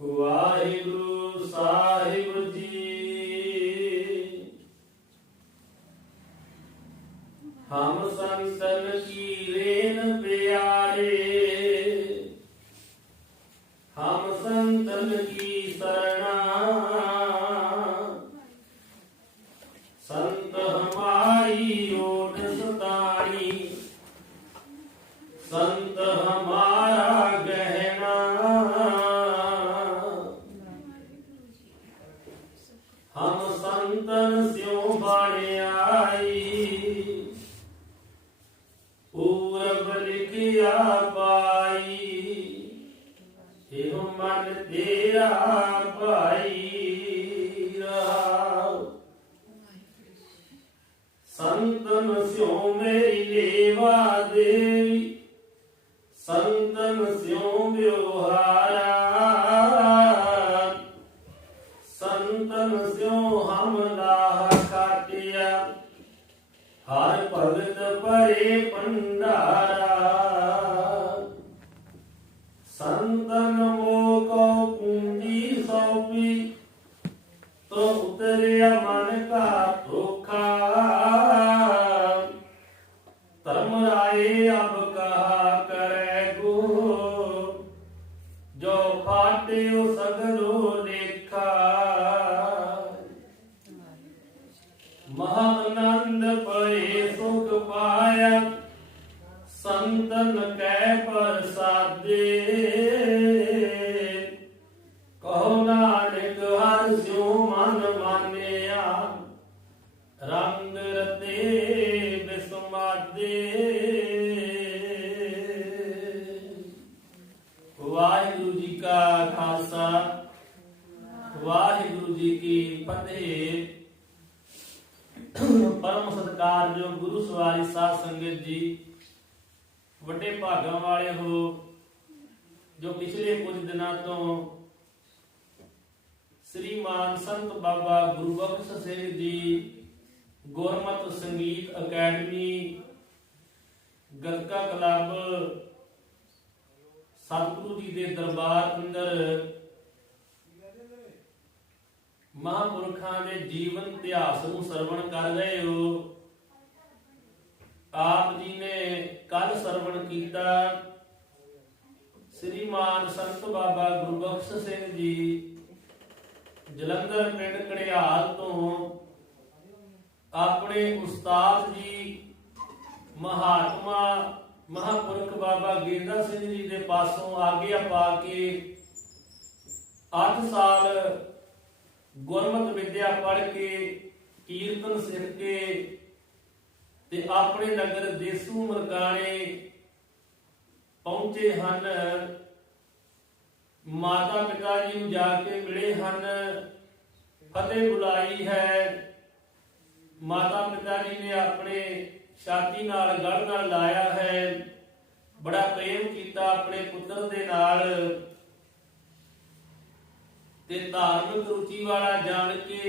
ਵਾਹਿਗੁਰੂ ਸਾਹਿਬ ਜੀ। ਹਮ ਸੰਤਨ ਕੀ ਰੇਨ ਪਿਆਰੇ, ਹਮ ਸੰਤਨ ਕੀ ਸਰਣਾ। संत हमारी ओट सतानी, संत हमारा गहना। हम संतन स्यों बाणे आई, पूरब लिखिया पाई। एह मन तेरा भाई संतन स्यों मेरी लेवा देवी, संतन स्यों ब्योहारा। संतन स्यों हम लाह खाटिया, हर भगत परे भंडारा। संतन मोको पूंजी सौंपी, तो उतरिया मन का धोखा। धर्मराये अब कहा करे गो, जो फाटे सगलो लेखा। महानंद परे सुख पाया, संतन कै प्रसादे। कहो नानक हर स्यों मन मानिया, रंग रते बिस्मादे। वाहिगुरु जी का खालसा, वाहिगुरु जी की फतेह। परम सत्कार जो गुरु सवारी साध संगत जी, ਵੱਡੇ ਭਾਗਾਂ ਵਾਲੇ ਹੋ ਜੋ ਪਿਛਲੇ ਕੁਝ ਦਿਨਾਂ ਤੋਂ श्रीमान संत बाबा गुरबख्श सिंह जी गुरमत संगीत अकैडमी गलका क्लब सतगुरु जी के दरबार अंदर महापुरखों के जीवन इतिहास नूं सरवण कर रहे हो। आप जी ने कल सरवण किया श्रीमान संत बाबा गुरबख्श सिंह जी जलंधर पिंड कड़ियाल तो अपने उस्ताद जी महात्मा महापुरख बाबा गेंदा सिंह जी के पासों आज्ञा पा के 8 साल गुरमत विद्या पढ़ के कीर्तन सिख के ते अपने नगर देसू मरकाने पहुंचे हन। माता पिता जी नूं जाके मिले हन, फतेह बुलाई है। माता पिता जी ने अपने छाती नाल गढ़ नाल लाया है, बड़ा प्रेम किया अपने पुत्र दे नाल। ते धार्मिक रुचि वाला जान के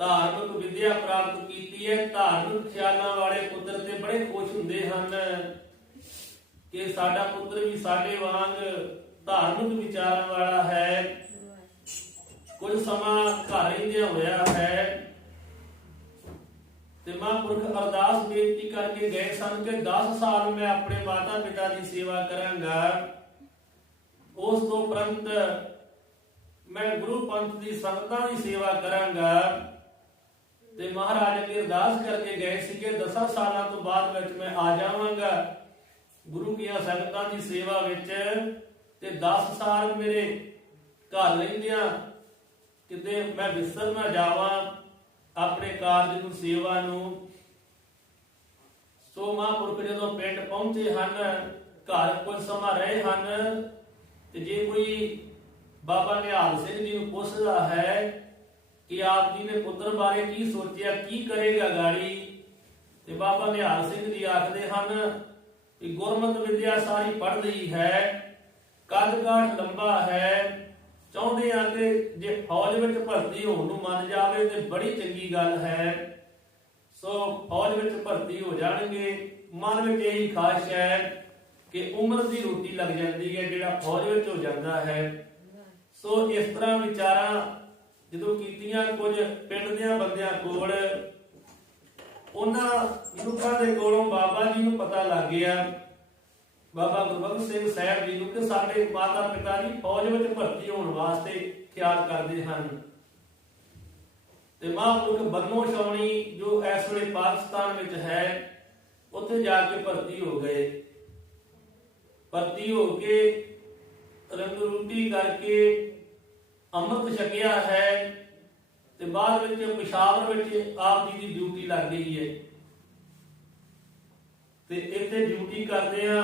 धार्मिक विद्या प्राप्त की है। धार्मिक ख्यालों वाले पुत्र ते बड़े खुश हुंदे हन कि साडा पुत्र भी साडे वांग धार्मिक विचारों वाला है। कुछ समा घर रहिंदियां होया है ते महापुरख अरदास बेनती करके गए सन कि 10 साल मैं अपने माता पिता की सेवा करांगा, उस तो उपरंत मैं गुरु पंथ की संगतां की सेवा करांगा। ते महाराज अगे अरदास करके गए सी कि 10 सालों तो बाद विच मैं आ जावांगा गुरु की संगतां की सेवा विच। ते 10 साल मेरे घर रहिंदियां किते मैं विसर ना जावां अपने कार्य नूं सेवा नूं। सो महापुरख जदों पिंड पहुंचे हन, घर कुछ समा रहे हन, ते जे कोई बाबा निहाल सिंह जी नूं पुछदा है कि आप जी ने पुत्र बारे की सोचिया, की करेगा गाड़ी, ते बाबा निहाल सिंह जी आखदे हन कि गुरमत विद्या सारी पढ़ ली है, कद काठ लंबा है, चाहते हैं कि जे फौज में भर्ती होने मन जाए तो बड़ी चंगी गल है। सो फौज में भर्ती हो जाएंगे, मन में यही खाश है ਕਿ ਉਮਰ ਦੀ ਰੋਟੀ ਲੱਗ ਜਾਂਦੀ ਹੈ ਜਿਹੜਾ ਫੌਜ ਵਿੱਚ ਹੋ ਜਾਂਦਾ ਹੈ। ਸੋ ਇਸ ਤਰ੍ਹਾਂ ਵਿਚਾਰਾਂ ਜਦੋਂ ਕੀਤੀਆਂ ਕੁਝ ਪਿੰਡ ਦੇ ਬੰਦਿਆਂ ਕੋਲ, ਉਹਨਾਂ ਮਨੁੱਖਾਂ ਦੇ ਕੋਲੋਂ ਬਾਬਾ ਜੀ ਨੂੰ ਪਤਾ ਲੱਗ ਗਿਆ, ਬਾਬਾ ਗੁਰਬਖਸ਼ ਸਿੰਘ ਸਾਹਿਬ ਜੀ ਨੂੰ, ਕਿ ਸਾਡੇ ਮਾਤਾ ਪਿਤਾ ਜੀ ਫੌਜ ਵਿੱਚ ਭਰਤੀ ਹੋਣ ਵਾਸਤੇ ਖਿਆਲ ਕਰਦੇ ਹਨ। ਤੇ ਮਹਾਂਪੁਰਖ ਬਰਨੋ ਛਾਉਣੀ ਜੋ ਇਸ ਵੇਲੇ ਪਾਕਿਸਤਾਨ ਵਿੱਚ ਹੈ, ਉੱਥੇ ਜਾ ਕੇ ਭਰਤੀ ਹੋ ਗਏ। ਭਰਤੀ ਹੋ ਕੇ ਰੰਗਰੂਟੀ ਕਰਕੇ ਅੰਮ੍ਰਿਤ ਛਕਿਆ ਹੈ ਤੇ ਬਾਅਦ ਵਿੱਚ ਪਿਸ਼ਾਵਰ ਵਿੱਚ ਆਪ ਜੀ ਦੀ ਡਿਊਟੀ ਲੱਗ ਗਈ ਹੈ। ਤੇ ਇੱਥੇ ਡਿਊਟੀ ਕਰਦੇ ਆ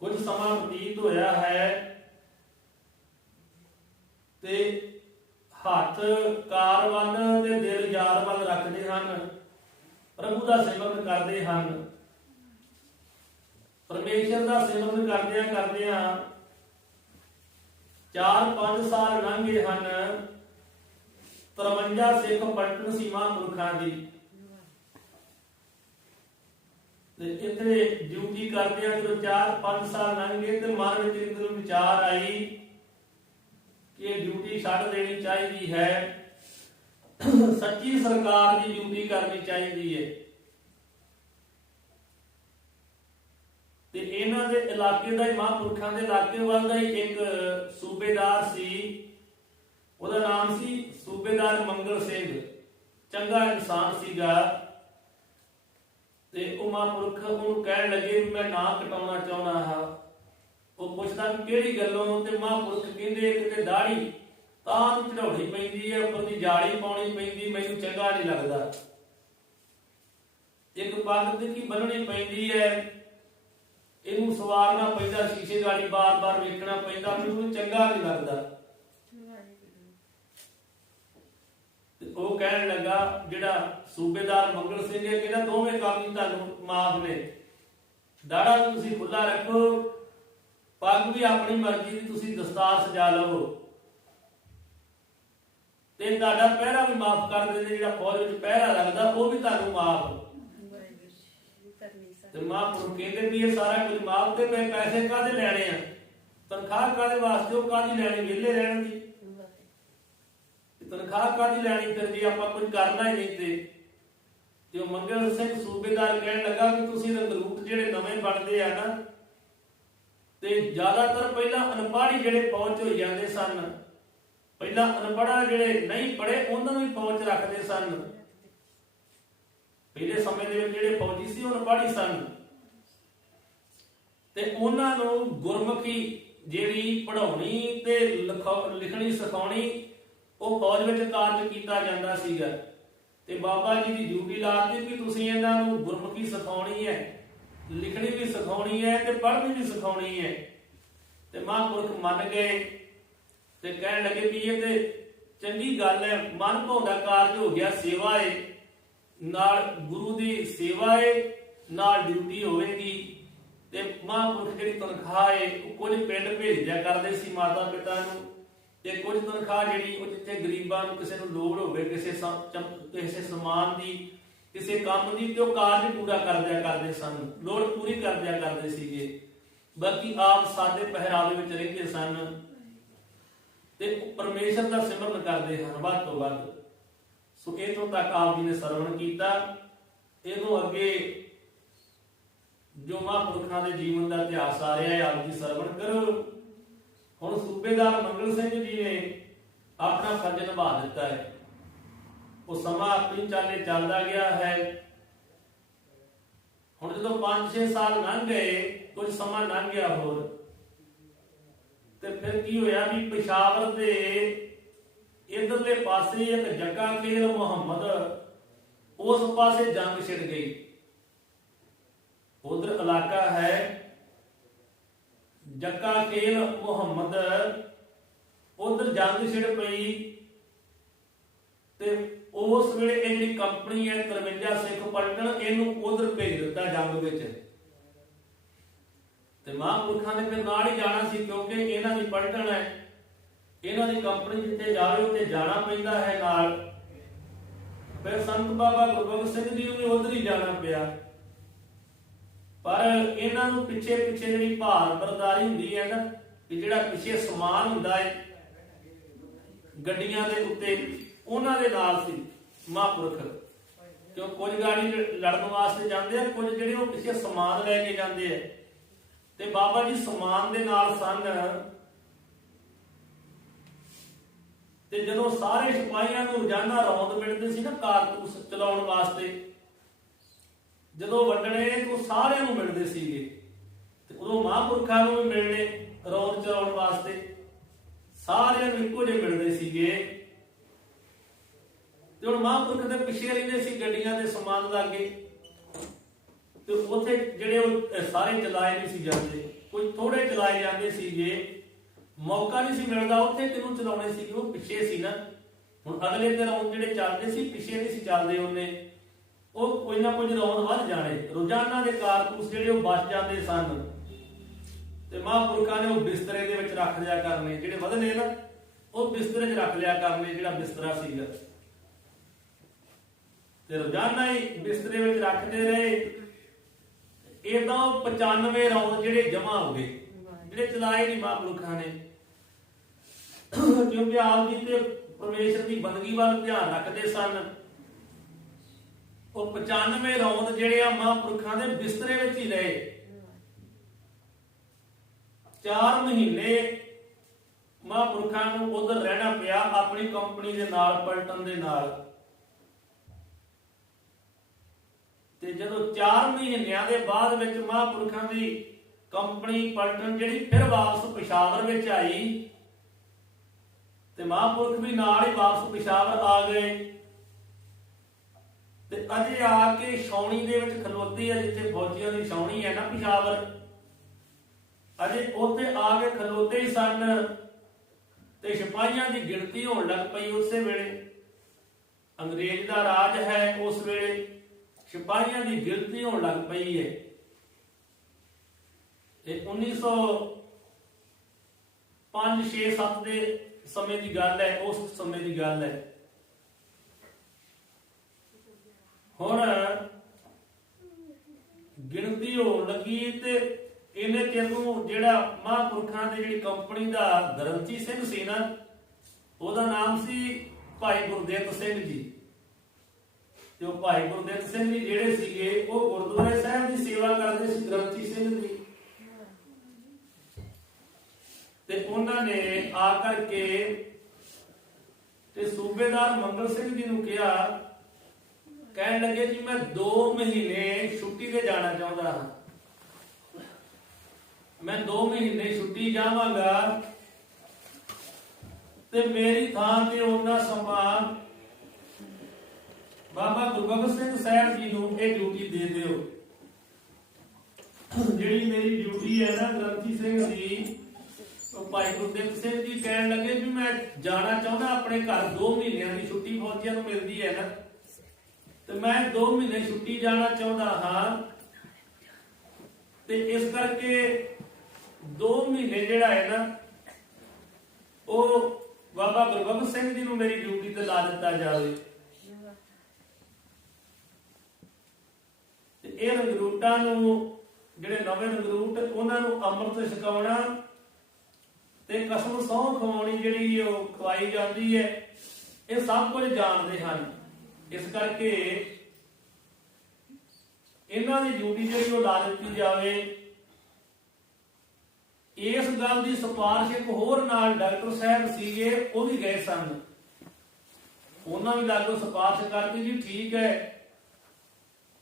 ਕੁਝ ਸਮਾਂ ਬਤੀਤ ਹੋਇਆ ਹੈ ਤੇ ਹੱਥ ਕਾਰ ਵੱਲ ਤੇ ਦਿਲ ਯਾਰ ਵੱਲ ਰੱਖਦੇ ਹਨ, ਪ੍ਰਭੂ ਦਾ ਸਿਮਰਨ ਕਰਦੇ ਹਨ। ਪਰਮੇਸ਼ਰ ਦਾ ਸਿਮਰਨ ਕਰਦਿਆਂ 4-5 ਸਾਲ ਲੰਘ ਗਏ ਹਨ। 53 ਸਿੱਖ ਪਲਟਨ ਸੀ ਮਹਾਂਪੁਰਖਾਂ ਦੀ। ਤੇ ਇੱਥੇ ਡਿਊਟੀ ਕਰਦਿਆਂ ਜਦੋਂ 4-5 ਸਾਲ ਲੰਘ ਗਏ ਤੇ ਮਨ ਵਿੱਚ ਇੱਕ ਦਿਨ ਵਿਚਾਰ ਆਈ ਕਿ ਇਹ ਡਿਊਟੀ ਛੱਡ ਦੇਣੀ ਚਾਹੀਦੀ ਹੈ, ਸੱਚੀ ਸਰਕਾਰ ਦੀ ਡਿਊਟੀ ਕਰਨੀ ਚਾਹੀਦੀ ਹੈ। ਤੇ ਇਹਨਾਂ ਦੇ ਇਲਾਕੇ ਦਾ ਹੀ, ਮਹਾਂਪੁਰਖਾਂ ਦੇ ਇਲਾਕੇ ਵੱਲ ਦਾ ਹੀ ਇੱਕ ਸੂਬੇਦਾਰ ਸੀ, ਉਹਦਾ ਨਾਮ ਸੀ ਸੂਬੇਦਾਰ ਮੰਗਲ ਸਿੰਘ। ਚੰਗਾ ਇਨਸਾਨ ਸੀਗਾ। ਤੇ ਉਹ ਮਹਾਂਪੁਰਖ ਉਹਨੂੰ ਕਹਿਣ ਲੱਗੇ ਵੀ ਮੈਂ ਨਾਂ ਕਟਾਉਣਾ ਚਾਹੁੰਦਾ ਹਾਂ। ਉਹ ਪੁੱਛਦਾ ਵੀ ਕਿਹੜੀ ਗੱਲੋਂ? ਤੇ ਮਹਾਂਪੁਰਖ ਕਹਿੰਦੇ ਕਿਤੇ ਦਾੜੀ ਤਾਂ ਨੂੰ ਚੜਾਉਣੀ ਪੈਂਦੀ ਹੈ, ਉੱਪਰ ਦੀ ਜਾਲੀ ਪਾਉਣੀ ਪੈਂਦੀ, ਮੈਨੂੰ ਚੰਗਾ ਨਹੀਂ ਲੱਗਦਾ। ਇੱਕ ਪੱਗ ਦੀ ਬੰਨਣੀ ਪੈਂਦੀ ਹੈ, ਇਹਨੂੰ ਸਵਾਰਨਾ ਪੈਂਦਾ, ਸ਼ੀਸ਼ੇ ਗਾੜੀ ਬਾਰ-ਬਾਰ ਵੇਖਣਾ ਪੈਂਦਾ, ਮੈਨੂੰ ਚੰਗਾ ਨਹੀਂ ਲੱਗਦਾ। ਤੇ ਉਹ ਕਹਿਣ ਲੱਗਾ, ਜਿਹੜਾ ਸੂਬੇਦਾਰ ਮੰਗਲ ਸਿੰਘ ਹੈ, ਕਹਿੰਦਾ ਦੋਵੇਂ ਕੰਮ ਹੀ ਤੁਹਾਨੂੰ ਮਾਫ ਨੇ। ਦਾੜਾ ਤੁਸੀਂ ਖੁੱਲਾ ਰੱਖੋ, ਪੱਗ ਵੀ ਆਪਣੀ ਮਰਜ਼ੀ ਦੀ ਤੁਸੀਂ ਦਸਤਾਰ ਸਜਾ ਲਵੋ, ਤੇ ਤੁਹਾਡਾ ਪਹਿਰਾ ਵੀ ਮਾਫ ਕਰ ਦਿੰਦੇ। ਜਿਹੜਾ ਫੌਜ ਵਿੱਚ ਪਹਿਰਾ ਲੱਗਦਾ ਉਹ ਵੀ ਤੁਹਾਨੂੰ ਮਾਫ। ਤੇ ਮਹਾਂਪੁਰਖ ਕਹਿੰਦੇ ਵੀ ਇਹ ਸਾਰਾ ਕੁਝ ਮਾਫ, ਤੇ ਮੈਂ ਪੈਸੇ ਕਾਹਦੇ ਲੈਣੇ ਆ? ਤਨਖਾਹ ਕਾਹਦੇ ਵਾਸਤੇ? ਉਹ ਕਾਹਦੀ ਲੈਣੀ? ਵਿਹਲੇ ਰਹਿਣ ਦੀ ਤਨਖਾਹ ਕਾਹਦੀ ਲੈਣੀ ਫਿਰ ਜੇ ਆਪਾਂ ਕੁਝ ਕਰਨਾ ਹੀ ਨਹੀਂ। ਤੇ ਉਹ ਮੰਗਲ ਸਿੰਘ ਸੂਬੇਦਾਰ ਕਹਿਣ ਲੱਗਾ ਕਿ ਤੁਸੀਂ ਰੰਗਰੂਟ ਜਿਹੜੇ ਨਵੇਂ ਬਣਦੇ ਆ ਨਾ, ਤੇ ਜ਼ਿਆਦਾਤਰ ਪਹਿਲਾਂ ਅਨਪੜ੍ਹ ਜਿਹੜੇ ਫੌਜ ਹੋਈ ਜਾਂਦੇ ਸਨ, ਪਹਿਲਾਂ ਅਨਪੜ੍ਹ ਜਿਹੜੇ ਨਹੀਂ ਪੜ੍ਹੇ ਉਹਨਾਂ ਨੂੰ ਵੀ ਫੌਜ ਰੱਖਦੇ ਸਨ। ਪਹਿਲੇ ਸਮੇਂ ਦੇ ਵਿੱਚ ਜਿਹੜੇ ਫੌਜੀ ਸੀ ਉਹ ਅਨਪੜ੍ਹ ਹੀ ਸਨ, ਤੇ ਉਹਨਾਂ ਨੂੰ ਗੁਰਮੁਖੀ ਜਿਹੜੀ ਪੜ੍ਹਾਉਣੀ ਤੇ ਲਿਖਣੀ ਸਿਖਾਉਣੀ ਉਹ ਫੌਜ ਵਿੱਚ ਕਾਰਜ ਕੀਤਾ ਜਾਂਦਾ ਸੀਗਾ। ਤੇ ਬਾਬਾ ਜੀ ਦੀ ਡਿਊਟੀ ਲਾਤੀ ਕਿ ਤੁਸੀਂ ਇਹਨਾਂ ਨੂੰ ਗੁਰਮੁਖੀ ਸਿਖਾਉਣੀ ਹੈ, ਲਿਖਣੀ ਵੀ ਸਿਖਾਉਣੀ ਹੈ ਤੇ ਪੜ੍ਹਨੀ ਵੀ ਸਿਖਾਉਣੀ ਹੈ। ਤੇ ਮਹਾਂਪੁਰਖ ਮੰਨ ਗਏ ਤੇ ਕਹਿਣ ਲੱਗੇ ਵੀ ਇਹ ਤੇ ਚੰਗੀ ਗੱਲ ਹੈ, ਮਨ ਭਾਉਂਦਾ ਕਾਰਜ ਹੋ ਗਿਆ, ਸੇਵਾ ਹੈ, ਨਾਲ ਗੁਰੂ ਦੀ ਸੇਵਾ ਹੈ, ਨਾਲ ਡਿਊਟੀ ਹੋਵੇਗੀ। ਤੇ ਮਹਾਂਪੁਰਖ ਜਿਹੜੀ ਤਨਖਾਹ ਹੈ ਉਹ ਕੁਝ ਪਿੰਡ ਭੇਜ ਦਿਆ ਕਰਦੇ ਸੀ ਮਾਤਾ ਪਿਤਾ ਨੂੰ, ਤੇ ਕੁਝ ਤਨਖਾਹ ਜਿਹੜੀ ਉਹ ਜਿੱਥੇ ਗਰੀਬਾਂ ਨੂੰ ਕਿਸੇ ਨੂੰ ਲੋੜ ਹੋਵੇ, ਕਿਸੇ ਸਮਾਨ ਦੀ, ਕਿਸੇ ਕੰਮ ਦੀ, ਤੇ ਉਹ ਕਾਰਜ ਪੂਰਾ ਕਰ ਦਿਆ ਕਰਦੇ ਸਨ, ਲੋੜ ਪੂਰੀ ਕਰ ਦਿਆ ਕਰਦੇ ਸੀਗੇ। ਬਾਕੀ ਆਪ ਸਾਦੇ ਪਹਿਰਾਵੇ ਵਿੱਚ ਰਹਿੰਦੇ ਸਨ ਤੇ ਪਰਮੇਸ਼ਰ ਦਾ ਸਿਮਰਨ ਕਰਦੇ ਹਨ ਵੱਧ ਤੋਂ ਵੱਧ। ਸੋ ਇਥੋਂ ਤੱਕ ਆਪ ਜੀ ਨੇ ਸਰਵਣ ਕੀਤਾ। ਇਹਨੂੰ ਅੱਗੇ ਜੋ ਮਹਾਂਪੁਰਖਾਂ ਦੇ ਜੀਵਨ ਦਾ ਇਤਿਹਾਸ ਆ ਰਿਹਾ ਹੈ, ਆਪ ਜੀ ਸਰਵਣ ਕਰੋ। ਹੁਣ ਸੂਬੇਦਾਰ ਮੰਗਲ ਸਿੰਘ ਜੀ ਨੇ ਆਪਣਾ ਫਰਜ਼ ਨਿਭਾ ਦਿੱਤਾ ਹੈ। ਉਹ ਸਮਾਂ ਆਪਣੀ ਚਾਲੇ ਚੱਲਦਾ ਗਿਆ ਹੈ। ਹੁਣ ਜਦੋਂ 5-6 ਸਾਲ ਲੰਘ ਗਏ, ਕੁਝ ਸਮਾਂ ਲੰਘ ਗਿਆ ਹੋਰ, ਤੇ ਫਿਰ ਕੀ ਹੋਇਆ ਵੀ ਪਿਸ਼ਾਵਰ ਦੇ ਇਧਰਲੇ ਪਾਸੇ ਇੱਕ ਜੱਗਾ ਖੇਲ ਮੁਹੰਮਦ, ਉਸ ਪਾਸੇ ਜੰਗ ਛਿੜ ਗਈ। ਉਧਰ ਇਲਾਕਾ ਹੈ ਜੱਗਾ ਖੇਲ ਮੁਹੰਮਦ, ਉਧਰ ਜੰਗ ਛਿੜ ਪਈ। ਤੇ ਉਸ ਵੇਲੇ ਇਹ ਜਿਹੜੀ ਕੰਪਨੀ ਹੈ 53 ਸਿੱਖ ਪਲਟਨ, ਇਹਨੂੰ ਉਧਰ ਭੇਜ ਦਿੱਤਾ ਜੰਗ ਵਿੱਚ। ਤੇ ਮਹਾਂਪੁਰਖਾਂ ਨੇ ਫਿਰ ਨਾਲ ਹੀ ਜਾਣਾ ਸੀ, ਕਿਉਂਕਿ ਇਹਨਾਂ ਦੀ ਪਲਟਨ ਹੈ, ਇਹਨਾਂ ਦੀ ਕੰਪਨੀ ਜਿੱਥੇ ਜਾਵੇ ਉੱਥੇ ਜਾਣਾ ਪੈਂਦਾ ਹੈ ਨਾਲ। ਫਿਰ ਸੰਤ ਬਾਬਾ ਗੁਰਬਖਸ਼ ਸਿੰਘ ਜੀ ਨੂੰ ਵੀ ਉਧਰ ਹੀ ਜਾਣਾ ਪਿਆ। ਪਰ ਇਹਨਾਂ ਨੂੰ ਪਿੱਛੇ ਪਿੱਛੇ ਜਿਹੜੀ ਭਾਰ ਬਰਦਾਰੀ ਹੁੰਦੀ ਹੈ ਨਾ, ਕਿ ਜਿਹੜਾ ਪਿੱਛੇ ਸਮਾਨ ਹੁੰਦਾ ਹੈ ਗੱਡੀਆਂ ਦੇ ਉੱਤੇ, ਉਹਨਾਂ ਦੇ ਨਾਲ ਸੀ ਮਹਾਂਪੁਰਖ। ਕਿਉਂ ਕੁਝ ਗਾੜੀ ਲੜਨ ਵਾਸਤੇ ਜਾਂਦੇ ਆ, ਕੁਝ ਜਿਹੜੇ ਉਹ ਪਿੱਛੇ ਸਮਾਨ ਲੈ ਕੇ ਜਾਂਦੇ ਆ, ਤੇ ਬਾਬਾ ਜੀ ਸਮਾਨ ਦੇ ਨਾਲ ਸਨ। ਤੇ ਜਦੋਂ ਸਾਰੇ ਸਿਪਾਹੀਆਂ ਨੂੰ ਰੋਜ਼ਾਨਾ ਰੌਂਦ ਮਿਲਦੇ ਸੀ ਨਾ ਕਾਰਤੂਸ ਚਲਾਉਣ ਵਾਸਤੇ, ਜਦੋਂ ਵੰਡਣੇ ਤਾਂ ਸਾਰਿਆਂ ਨੂੰ ਮਿਲਦੇ ਸੀਗੇ, ਤੇ ਉਦੋਂ ਮਹਾਂਪੁਰਖਾਂ ਨੂੰ ਵੀ ਮਿਲਣੇ ਰੌਂਦ ਚਲਾਉਣ ਵਾਸਤੇ ਸਾਰਿਆਂ ਨੂੰ ਇੱਕੋ ਜਿਹੇ ਮਿਲਦੇ ਸੀਗੇ। ਤੇ ਹੁਣ ਮਹਾਂਪੁਰਖ ਦੇ ਪਿੱਛੇ ਰਹਿੰਦੇ ਸੀ ਗੱਡੀਆਂ ਦੇ ਸਮਾਨ ਲਾਗੇ, ਤੇ ਉੱਥੇ ਜਿਹੜੇ ਉਹ ਸਾਰੇ ਚਲਾਏ ਨਹੀਂ ਸੀ ਜਾਂਦੇ, ਕੁਝ ਥੋੜੇ ਚਲਾਏ ਜਾਂਦੇ ਸੀਗੇ, ਮੌਕਾ ਨਹੀਂ ਸੀ ਮਿਲਦਾ ਉੱਥੇ ਕਿਹਨੂੰ ਚਲਾਉਣੇ ਸੀ, ਉਹ ਪਿੱਛੇ ਸੀ ਨਾ। ਹੁਣ ਅਗਲੇ ਤੇ ਰੌਂਦ ਜਿਹੜੇ ਚੱਲਦੇ ਸੀ ਪਿੱਛੇ ਨਹੀਂ ਸੀ ਚੱਲਦੇ ਉਹਨੇ, ਉਹ ਕੋਈ ਨਾ ਕੁਝ ਰੌਂਦ ਵੱਧ ਜਾਣੇ, ਰੋਜ਼ਾਨਾ ਦੇ ਕਾਰਤੂਸ ਜਿਹੜੇ ਉਹ ਬਚ ਜਾਂਦੇ ਸਨ। ਤੇ ਮਹਾਂਪੁਰਖਾਂ ਨੇ ਉਹ ਬਿਸਤਰੇ ਦੇ ਵਿੱਚ ਰੱਖ ਲਿਆ ਕਰਨੇ, ਜਿਹੜੇ ਵਧਨੇ ਨਾ ਉਹ ਬਿਸਤਰੇ 'ਚ ਰੱਖ ਲਿਆ ਕਰਨੇ, ਜਿਹੜਾ ਬਿਸਤਰਾ ਸੀਗਾ, ਤੇ ਰੋਜ਼ਾਨਾ ਹੀ ਬਿਸਤਰੇ ਵਿੱਚ ਰੱਖਦੇ ਰਹੇ। ਏਦਾਂ 95 ਰੌਂਦ ਜਿਹੜੇ ਜਮਾ ਹੋ ਗਏ, ਜਿਹੜੇ ਚਲਾਏ ਨਹੀਂ ਮਹਾਂਪੁਰਖਾਂ ਨੇ, ਕਿਉਂਕਿ ਆਪ ਜੀ ਤੇ ਪਰਮੇਸ਼ਰ ਦੀ ਬੰਦਗੀ ਵੱਲ ਧਿਆਨ ਰੱਖਦੇ ਸਨ। ਉਹ 95 ਰੌਂਦ ਜਿਹੜੇ ਆ ਮਹਾਂਪੁਰਖਾਂ ਦੇ ਬਿਸਤਰੇ ਵਿੱਚ ਹੀ ਰਹੇ। 4 ਮਹੀਨੇ ਮਹਾਂਪੁਰਖਾਂ ਨੂੰ ਉਧਰ ਰਹਿਣਾ ਪਿਆ ਆਪਣੀ ਕੰਪਨੀ ਦੇ ਨਾਲ, ਪਲਟਨ ਦੇ ਨਾਲ। ਤੇ ਜਦੋਂ 4 ਮਹੀਨਿਆਂ ਦੇ ਬਾਅਦ ਵਿੱਚ ਮਹਾਂਪੁਰਖਾਂ ਦੀ ਕੰਪਨੀ ਪਲਟਨ ਜਿਹੜੀ ਫਿਰ ਵਾਪਸ ਪਿਸ਼ਾਵਰ ਵਿੱਚ ਆਈ, ਤੇ ਮਹਾਂਪੁਰਖ ਵੀ ਨਾਲ ਹੀ ਵਾਪਸ ਪਿਸ਼ਾਵਰ ਆ ਗਏ। ਤੇ ਅਜੇ ਆ ਕੇ ਛਾਉਣੀ ਦੇ ਵਿੱਚ ਖਲੋਤੇ ਆ, ਜਿੱਥੇ ਫੌਜੀਆਂ ਦੀ ਛਾਉਣੀ ਹੈ ਨਾ ਪਿਸ਼ਾਵਰ, ਅਜੇ ਉੱਥੇ ਆ ਕੇ ਖਲੋਤੇ ਹੀ ਸਨ। ਤੇ ਸਿਪਾਹੀਆਂ ਦੀ ਗਿਣਤੀ ਹੋਣ ਲੱਗ ਪਈ। ਉਸੇ ਵੇਲੇ ਅੰਗਰੇਜ਼ ਦਾ ਰਾਜ ਹੈ, ਉਸ ਵੇਲੇ ਸਿਪਾਹੀਆਂ ਦੀ ਗਿਣਤੀ ਹੋਣ ਲੱਗ ਪਈ ਹੈ। ਇਹ 1905 6 7 ਦੇ ਸਮੇਂ ਦੀ ਗੱਲ ਹੈ, ਉਸ ਸਮੇਂ ਦੀ ਗੱਲ ਹੈ। ਹੁਣ ਗਿਣਤੀ ਹੋਣ ਲੱਗੀ ਤੇ ਇਹਨੇ ਚਿਰ ਨੂੰ ਜਿਹੜਾ ਮਹਾਂਪੁਰਖਾਂ ਦੀ ਜਿਹੜੀ ਕੰਪਨੀ ਦਾ ਗ੍ਰੰਥੀ ਸਿੰਘ ਸੀ ਨਾ, ਉਹਦਾ ਨਾਮ ਸੀ ਭਾਈ ਗੁਰਦਿੱਤ ਸਿੰਘ ਜੀ। ਤੇ ਉਹ ਭਾਈ ਗੁਰਦਿੱਤ ਸਿੰਘ ਜੀ ਜਿਹੜੇ ਸੀਗੇ ਉਹ ਗੁਰਦੁਆਰੇ ਸਾਹਿਬ ਦੀ ਸੇਵਾ ਕਰਦੇ ਸੀ, ਗ੍ਰੰਥੀ ਸਿੰਘ ਦੀ। ਤੇ ਉਹਨਾਂ ਨੇ ਆ ਕਰਕੇ ਤੇ ਸੂਬੇਦਾਰ ਮੰਗਲ ਸਿੰਘ ਜੀ ਨੂੰ ਕਿਹਾ, ਕਹਿਣ ਲੱਗੇ ਜੀ ਮੈਂ 2 ਮਹੀਨੇ ਛੁੱਟੀ ਤੇ ਜਾਣਾ ਚਾਹੁੰਦਾ ਹਾਂ, ਮੈਂ 2 ਮਹੀਨੇ ਛੁੱਟੀ ਜਾਵਾਂਗਾ, ਤੇ ਮੇਰੀ ਥਾਂ ਤੇ ਉਹਨਾਂ ਸਮਾਂ ਬਾਬਾ ਗੁਰਬਖਸ਼ ਸਿੰਘ ਸਾਹਿਬ ਜੀ ਨੂੰ ਇਹ ਡਿਊਟੀ ਦੇ ਦਿਓ। ਜਿਹੜੀ ਮੇਰੀ ਡਿਊਟੀ ਹੈ ਨਾ ਗ੍ਰੰਥੀ ਸਿੰਘ ਦੀ, ਉਹ ਭਾਈ ਗੁਰਦਿੱਤ ਸਿੰਘ ਜੀ ਕਹਿਣ ਲੱਗੇ ਵੀ ਮੈਂ ਜਾਣਾ ਚਾਹੁੰਦਾ ਆਪਣੇ ਘਰ, 2 ਮਹੀਨਿਆਂ ਦੀ ਛੁੱਟੀ ਫੌਜੀਆਂ ਨੂੰ ਮਿਲਦੀ ਹੈ ਨਾ, ਤੇ ਮੈਂ 2 ਮਹੀਨੇ ਛੁੱਟੀ ਜਾਣਾ ਚਾਹੁੰਦਾ ਹਾਂ। ਤੇ ਇਸ ਕਰਕੇ 2 ਮਹੀਨੇ ਜਿਹੜਾ ਹੈ ਨਾ ਉਹ ਬਾਬਾ ਗੁਰਬਖਸ਼ ਸਿੰਘ ਜੀ ਨੂੰ ਮੇਰੀ ਡਿਊਟੀ ਤੇ ਲਾ ਦਿੱਤਾ ਜਾਵੇ। ਤੇ ਇਹ ਰੰਗਰੂਟਾਂ ਨੂੰ, ਜਿਹੜੇ ਨਵੇਂ ਰੰਗਰੂਟ, ਉਹਨਾਂ ਨੂੰ ਅੰਮ੍ਰਿਤ ਛਕਾਉਣਾ ਤੇ ਕਸਮ ਸਹੁੰ ਖਵਾਉਣੀ ਜਿਹੜੀ ਉਹ ਖਵਾਈ ਜਾਂਦੀ ਹੈ, ਇਹ ਸਭ ਕੁਝ ਜਾਣਦੇ ਹਨ। ਇਸ ਕਰਕੇ ਇਹਨਾਂ ਦੀ ਡਿਊਟੀ ਜਿਹੜੀ ਉਹ ਲਾ ਦਿੱਤੀ ਜਾਵੇ। ਇਸ ਗੱਲ ਦੀ ਸਿਫਾਰਿਸ਼ ਇੱਕ ਹੋਰ ਨਾਲ ਡਾਕਟਰ ਸਾਹਿਬ ਸੀਗੇ, ਉਹ ਵੀ ਗਏ ਸਨ, ਉਹਨਾਂ ਵੀ ਲਾਗੋ ਸਿਫਾਰਿਸ਼ ਕਰਤੀ ਜੀ ਠੀਕ ਹੈ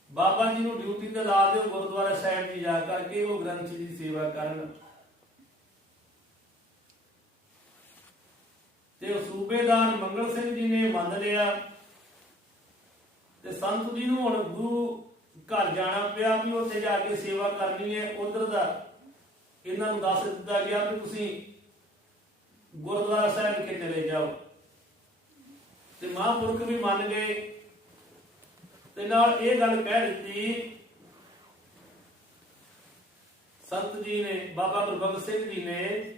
ਬਾਬਾ ਜੀ ਨੂੰ ਡਿਊਟੀ ਤੇ ਲਾ ਦਿਓ, ਗੁਰਦੁਆਰਾ ਸਾਹਿਬ ਜੀ ਜਾ ਕਰਕੇ ਉਹ ਗ੍ਰੰਥੀ ਦੀ ਸੇਵਾ ਕਰਨ। ਤੇ ਉਹ ਸੂਬੇਦਾਰ ਮੰਗਲ ਸਿੰਘ ਜੀ ਨੇ ਮੰਨ ਲਿਆ, ਤੇ ਸੰਤ ਜੀ ਨੂੰ ਹੁਣ ਗੁਰੂ ਘਰ ਜਾਣਾ ਪਿਆ ਵੀ ਉੱਥੇ ਜਾ ਕੇ ਸੇਵਾ ਕਰਨੀ ਹੈ। ਉਧਰ ਦਾ ਇਹਨਾਂ ਨੂੰ ਦੱਸ ਦਿੱਤਾ ਗਿਆ ਵੀ ਤੁਸੀਂ ਗੁਰਦੁਆਰਾ ਸਾਹਿਬ ਕੇ ਚਲੇ ਜਾਓ। ਤੇ ਮਹਾਂਪੁਰਖ ਵੀ ਮੰਨ ਗਏ, ਤੇ ਨਾਲ ਇਹ ਗੱਲ ਕਹਿ ਦਿੱਤੀ ਸੰਤ ਜੀ ਨੇ, ਬਾਬਾ ਗੁਰਬਖਸ਼ ਸਿੰਘ ਜੀ ਨੇ,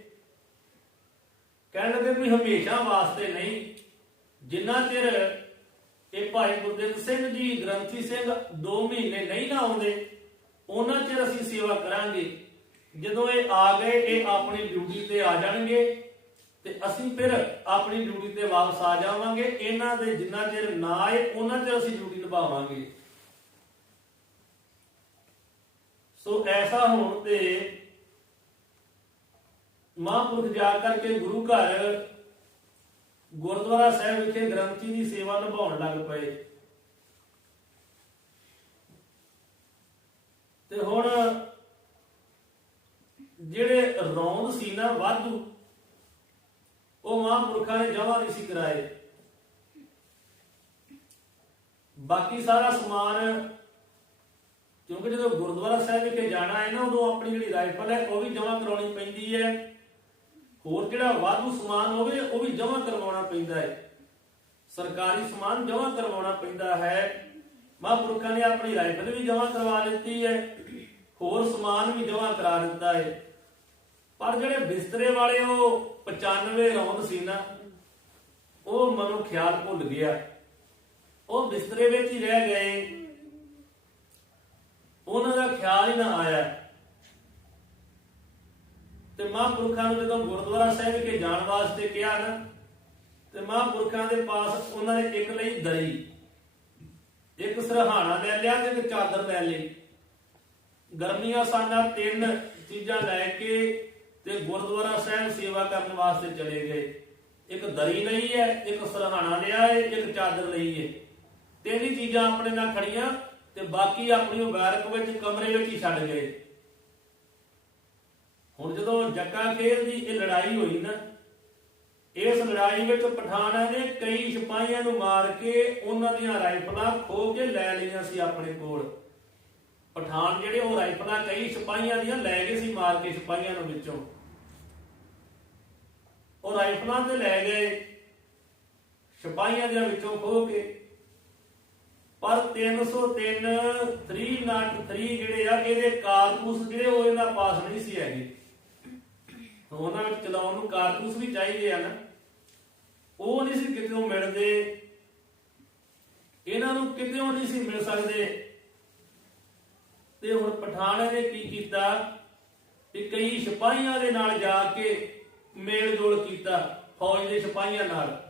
ਕਹਿਣ ਲੱਗੇ ਵੀ ਹਮੇਸ਼ਾ ਵਾਸਤੇ ਨਹੀਂ, ਜਿੰਨਾ ਚਿਰ ਇਹ ਭਾਈ ਗੁਰਦਿੱਤ ਸਿੰਘ ਜੀ ਗ੍ਰੰਥੀ ਸਿੰਘ 2 ਮਹੀਨੇ ਨਹੀਂ ਨਾ ਆਉਂਦੇ, ਉਹਨਾਂ ਚਿਰ ਅਸੀਂ ਸੇਵਾ ਕਰਾਂਗੇ। ਜਦੋਂ ਇਹ ਆ ਗਏ, ਇਹ ਆਪਣੀ ਡਿਊਟੀ ਤੇ ਆ ਜਾਣਗੇ ਤੇ ਅਸੀਂ ਫਿਰ ਆਪਣੀ ਡਿਊਟੀ ਤੇ ਵਾਪਸ ਆ ਜਾਵਾਂਗੇ। ਇਹਨਾਂ ਦੇ ਜਿੰਨਾ ਚਿਰ ਨਾ ਆਏ ਉਹਨਾਂ ਚਿਰ ਅਸੀਂ ਡਿਊਟੀ ਨਿਭਾਵਾਂਗੇ। ਸੋ ਐਸਾ ਹੋਣ ਤੇ ਮਹਾਂਪੁਰਖ ਜਾ ਕਰਕੇ ਗੁਰੂ ਘਰ ਗੁਰਦੁਆਰਾ ਸਾਹਿਬ ਵਿਖੇ ਗ੍ਰੰਥੀ ਦੀ ਸੇਵਾ ਨਿਭਾਉਣ ਲੱਗ ਪਏ। ਤੇ ਹੁਣ ਜਿਹੜੇ ਰੌਂਦ ਸੀ ਨਾ ਵਾਧੂ, ਉਹ ਮਹਾਂਪੁਰਖਾਂ ਨੇ ਜਮ੍ਹਾਂ ਨਹੀਂ ਸੀ ਕਰਾਏ। ਬਾਕੀ ਸਾਰਾ ਸਮਾਨ, ਕਿਉਂਕਿ ਜਦੋਂ ਗੁਰਦੁਆਰਾ ਸਾਹਿਬ ਵਿਖੇ ਜਾਣਾ ਹੈ ਨਾ, ਉਦੋਂ ਆਪਣੀ ਜਿਹੜੀ ਰਾਈਫਲ ਹੈ ਉਹ ਵੀ ਜਮ੍ਹਾਂ ਕਰਾਉਣੀ ਪੈਂਦੀ ਹੈ। ਹੋਰ ਜਿਹੜਾ ਵਾਧੂ ਸਮਾਨ ਹੋਵੇ ਉਹ ਵੀ ਜਮ੍ਹਾਂ ਕਰਵਾਉਣਾ ਪੈਂਦਾ ਹੈ। ਸਰਕਾਰੀ ਸਮਾਨ ਜਮ੍ਹਾਂ ਕਰਵਾਉਣਾ ਪੈਂਦਾ ਹੈ। ਮਹਾਂਪੁਰਖਾਂ ਨੇ ਆਪਣੀ ਰਾਈਫਲ ਵੀ ਜਮ੍ਹਾਂ ਕਰਵਾ ਦਿੱਤੀ ਹੈ, ਹੋਰ ਸਮਾਨ ਵੀ ਜਮ੍ਹਾਂ ਕਰਾ ਦਿੱਤਾ ਹੈ। ਪਰ ਜਿਹੜੇ ਬਿਸਤਰੇ ਵਾਲੇ ਉਹ 95 ਰੌਂਦ ਸੀ ਨਾ, ਉਹ ਮਨੋਂ ਖਿਆਲ ਭੁੱਲ ਗਿਆ। ਉਹ ਬਿਸਤਰੇ ਵਿੱਚ ਹੀ ਰਹਿ ਗਏ, ਉਹਨਾਂ ਦਾ ਖਿਆਲ ਹੀ ਨਾ ਆਇਆ। ਤੇ ਮਹਾਂਪੁਰਖਾਂ ਨੂੰ ਜਦੋਂ ਗੁਰਦੁਆਰਾ ਸਾਹਿਬ ਵਿਖੇ ਜਾਣ ਵਾਸਤੇ ਕਿਹਾ ਨਾ, ਤੇ ਮਹਾਂਪੁਰਖਾਂ ਦੇ ਪਾਸ ਉਹਨਾਂ ਨੇ ਇੱਕ ਲਈ ਦਰੀ, ਇੱਕ ਸਰਹਾਣਾ ਲੈ ਲਿਆ ਤੇ ਇੱਕ ਚਾਦਰ ਲੈ ਲਈ। ਗਰਮੀਆਂ ਸਨ, 3 ਚੀਜ਼ਾਂ ਲੈ ਕੇ ਤੇ ਗੁਰਦੁਆਰਾ ਸਾਹਿਬ ਸੇਵਾ ਕਰਨ ਵਾਸਤੇ ਚਲੇ ਗਏ। ਇੱਕ ਦਰੀ ਲਈ ਹੈ, ਇੱਕ ਸਰਹਾਣਾ ਲਿਆ ਹੈ, ਇੱਕ ਚਾਦਰ ਲਈ ਹੈ। 3 ਹੀ ਚੀਜ਼ਾਂ ਆਪਣੇ ਨਾਲ ਖੜੀਆਂ ਤੇ ਬਾਕੀ ਆਪਣੀ ਬੈਰਕ ਵਿੱਚ ਕਮਰੇ ਵਿੱਚ ਹੀ ਛੱਡ ਗਏ। ਹੁਣ ਜਦੋਂ ਜੱਗਾ ਖੇਲ ਦੀ ਇਹ ਲੜਾਈ ਹੋਈ ਨਾ, ਇਸ ਲੜਾਈ ਵਿੱਚ ਪਠਾਨਾਂ ਨੇ ਕਈ ਸਿਪਾਹੀਆਂ ਨੂੰ ਮਾਰ ਕੇ ਉਹਨਾਂ ਦੀਆਂ ਰਾਈਫਲਾਂ ਖੋਹ ਕੇ ਲੈ ਲਈਆਂ ਸੀ ਆਪਣੇ ਕੋਲ। ਪਠਾਨ ਜਿਹੜੇ ਉਹ ਰਾਈਫਲਾਂ ਕਈ ਸਿਪਾਹੀਆਂ ਦੀਆਂ ਲੈ ਗਏ ਸੀ ਮਾਰ ਕੇ ਸਿਪਾਹੀਆਂ ਨੂੰ ਵਿੱਚੋਂ। ਉਹ ਰਾਈਫਲਾਂ ਤੇ ਲੈ ਗਏ ਸਿਪਾਹੀਆਂ ਦੇ ਵਿੱਚੋਂ ਖੋਹ ਕੇ। ਪਰ 303 303 ਜਿਹੜੇ ਆ, ਇਹਦੇ ਕਾਰਤੂਸ ਜਿਹੜੇ ਉਹ ਇਹਨਾਂ ਪਾਸ ਨਹੀਂ ਸੀ ਹੈਗੇ। ਉਹਨਾਂ ਵਿੱਚ ਚਲਾਉਣ ਨੂੰ ਕਾਰਤੂਸ ਵੀ ਚਾਹੀਦੇ ਆ ਨਾ, ਉਹ ਨਹੀਂ ਸੀ ਕਿਤੇੋਂ ਮਿਲਦੇ। ਇਹਨਾਂ ਨੂੰ ਕਿਤੇੋਂ ਨਹੀਂ ਸੀ ਮਿਲ ਸਕਦੇ। ਤੇ ਹੁਣ ਪਠਾਨਾਂ ਨੇ ਕੀ ਕੀਤਾ ਕਿ ਕਈ ਸਿਪਾਹੀਆਂ ਦੇ ਨਾਲ ਜਾ ਕੇ ਮੇਲ ਜੋਲ ਕੀਤਾ, ਫੌਜ ਦੇ ਸਿਪਾਹੀਆਂ ਨਾਲ।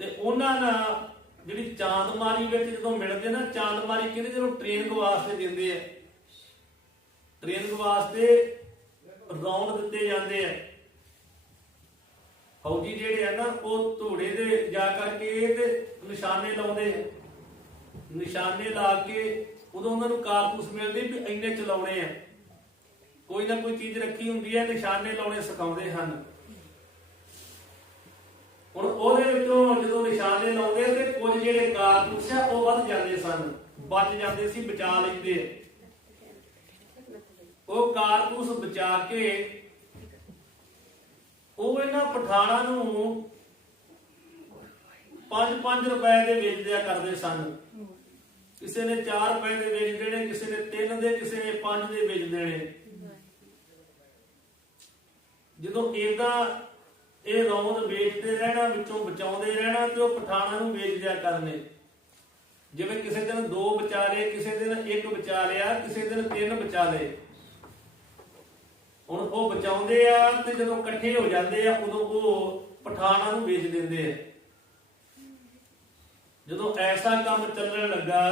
ਤੇ ਉਹਨਾਂ ਨਾਲ ਜਿਹੜੀ ਚਾਂਦਮਾਰੀ ਵਿੱਚ ਜਦੋਂ ਮਿਲਦੇ ਨਾ, ਚਾਂਦਮਾਰੀ ਕਹਿੰਦੇ ਜਦੋਂ ਟ੍ਰੇਨਿੰਗ ਵਾਸਤੇ ਦਿੰਦੇ ਆ, ਟ੍ਰੇਨਿੰਗ ਵਾਸਤੇ ਰੌਂਡ ਦਿੱਤੇ ਜਾਂਦੇ ਆ। ਫੌਜੀ ਜਿਹੜੇ ਆ ਨਾ, ਉਹ ਧੂੜੇ ਦੇ ਜਾ ਕਰਕੇ ਤੇ ਨਿਸ਼ਾਨੇ ਲਾਉਂਦੇ ਆ। ਨਿਸ਼ਾਨੇ ਲਾ ਕੇ ਉਦੋਂ ਉਹਨਾਂ ਨੂੰ ਕਾਰਤੂਸ ਮਿਲਦੇ ਵੀ ਇੰਨੇ ਚਲਾਉਣੇ ਆ। ਕੋਈ ਨਾ ਕੋਈ ਚੀਜ਼ ਰੱਖੀ ਹੁੰਦੀ ਹੈ, ਨਿਸ਼ਾਨੇ ਲਾਉਣੇ ਸਿਖਾਉਂਦੇ ਹਨ। ਹੁਣ ਉਹਦੇ ਵਿੱਚੋਂ ਜਦੋਂ ਨਿਸ਼ਾਨੇ ਲਾਉਂਦੇ ਤੇ ਕੁਝ ਜਿਹੜੇ ਕਾਰਤੂਸ ਆ ਉਹ ਵੱਧ ਜਾਂਦੇ ਸਨ, ਬਚ ਜਾਂਦੇ ਸੀ, ਬਚਾ ਲੈਂਦੇ। ਉਹ ਕਾਰਤੂਸ ਬਚਾ ਕੇ ਉਹ ਇਹਨਾਂ ਪਠਾਨਾਂ ਨੂੰ 5-5 ਰੁਪਏ ਦੇ ਵੇਚ ਦਿਆ ਕਰਦੇ ਸਨ। ਕਿਸੇ ਨੇ 4 ਰੁਪਏ ਦੇ ਵੇਚ ਦੇਣੇ, ਕਿਸੇ ਨੇ 3 ਦੇ, ਕਿਸੇ ਨੇ 5 ਦੇ ਵੇਚ ਦੇਣੇ। ਜਦੋਂ ਏਦਾਂ ਇਹ ਰੌਂਦ ਵੇਚਦੇ ਰਹਿਣਾ, ਵਿੱਚੋਂ ਬਚਾਉਂਦੇ ਰਹਿਣਾ, ਤੇ ਉਹ ਪਠਾਨਾਂ ਨੂੰ ਵੇਚ ਦਿਆ ਕਰਨੇ। ਜਿਵੇਂ ਕਿਸੇ ਦਿਨ 2 ਬਚਾ ਲਏ, ਕਿਸੇ ਦਿਨ 1 ਬਚਾ ਲਿਆ, ਕਿਸੇ ਦਿਨ 3 ਬਚਾ ਲਏ। ਹੁਣ ਉਹ ਬਚਾਉਂਦੇ ਆ ਤੇ ਜਦੋਂ ਇਕੱਠੇ ਹੋ ਜਾਂਦੇ ਆ ਉਦੋਂ ਉਹ ਪਠਾਨਾਂ ਨੂੰ ਵੇਚ ਦਿੰਦੇ ਆ। ਜਦੋਂ ਐਸਾ ਕੰਮ ਚੱਲਣ ਲੱਗਾ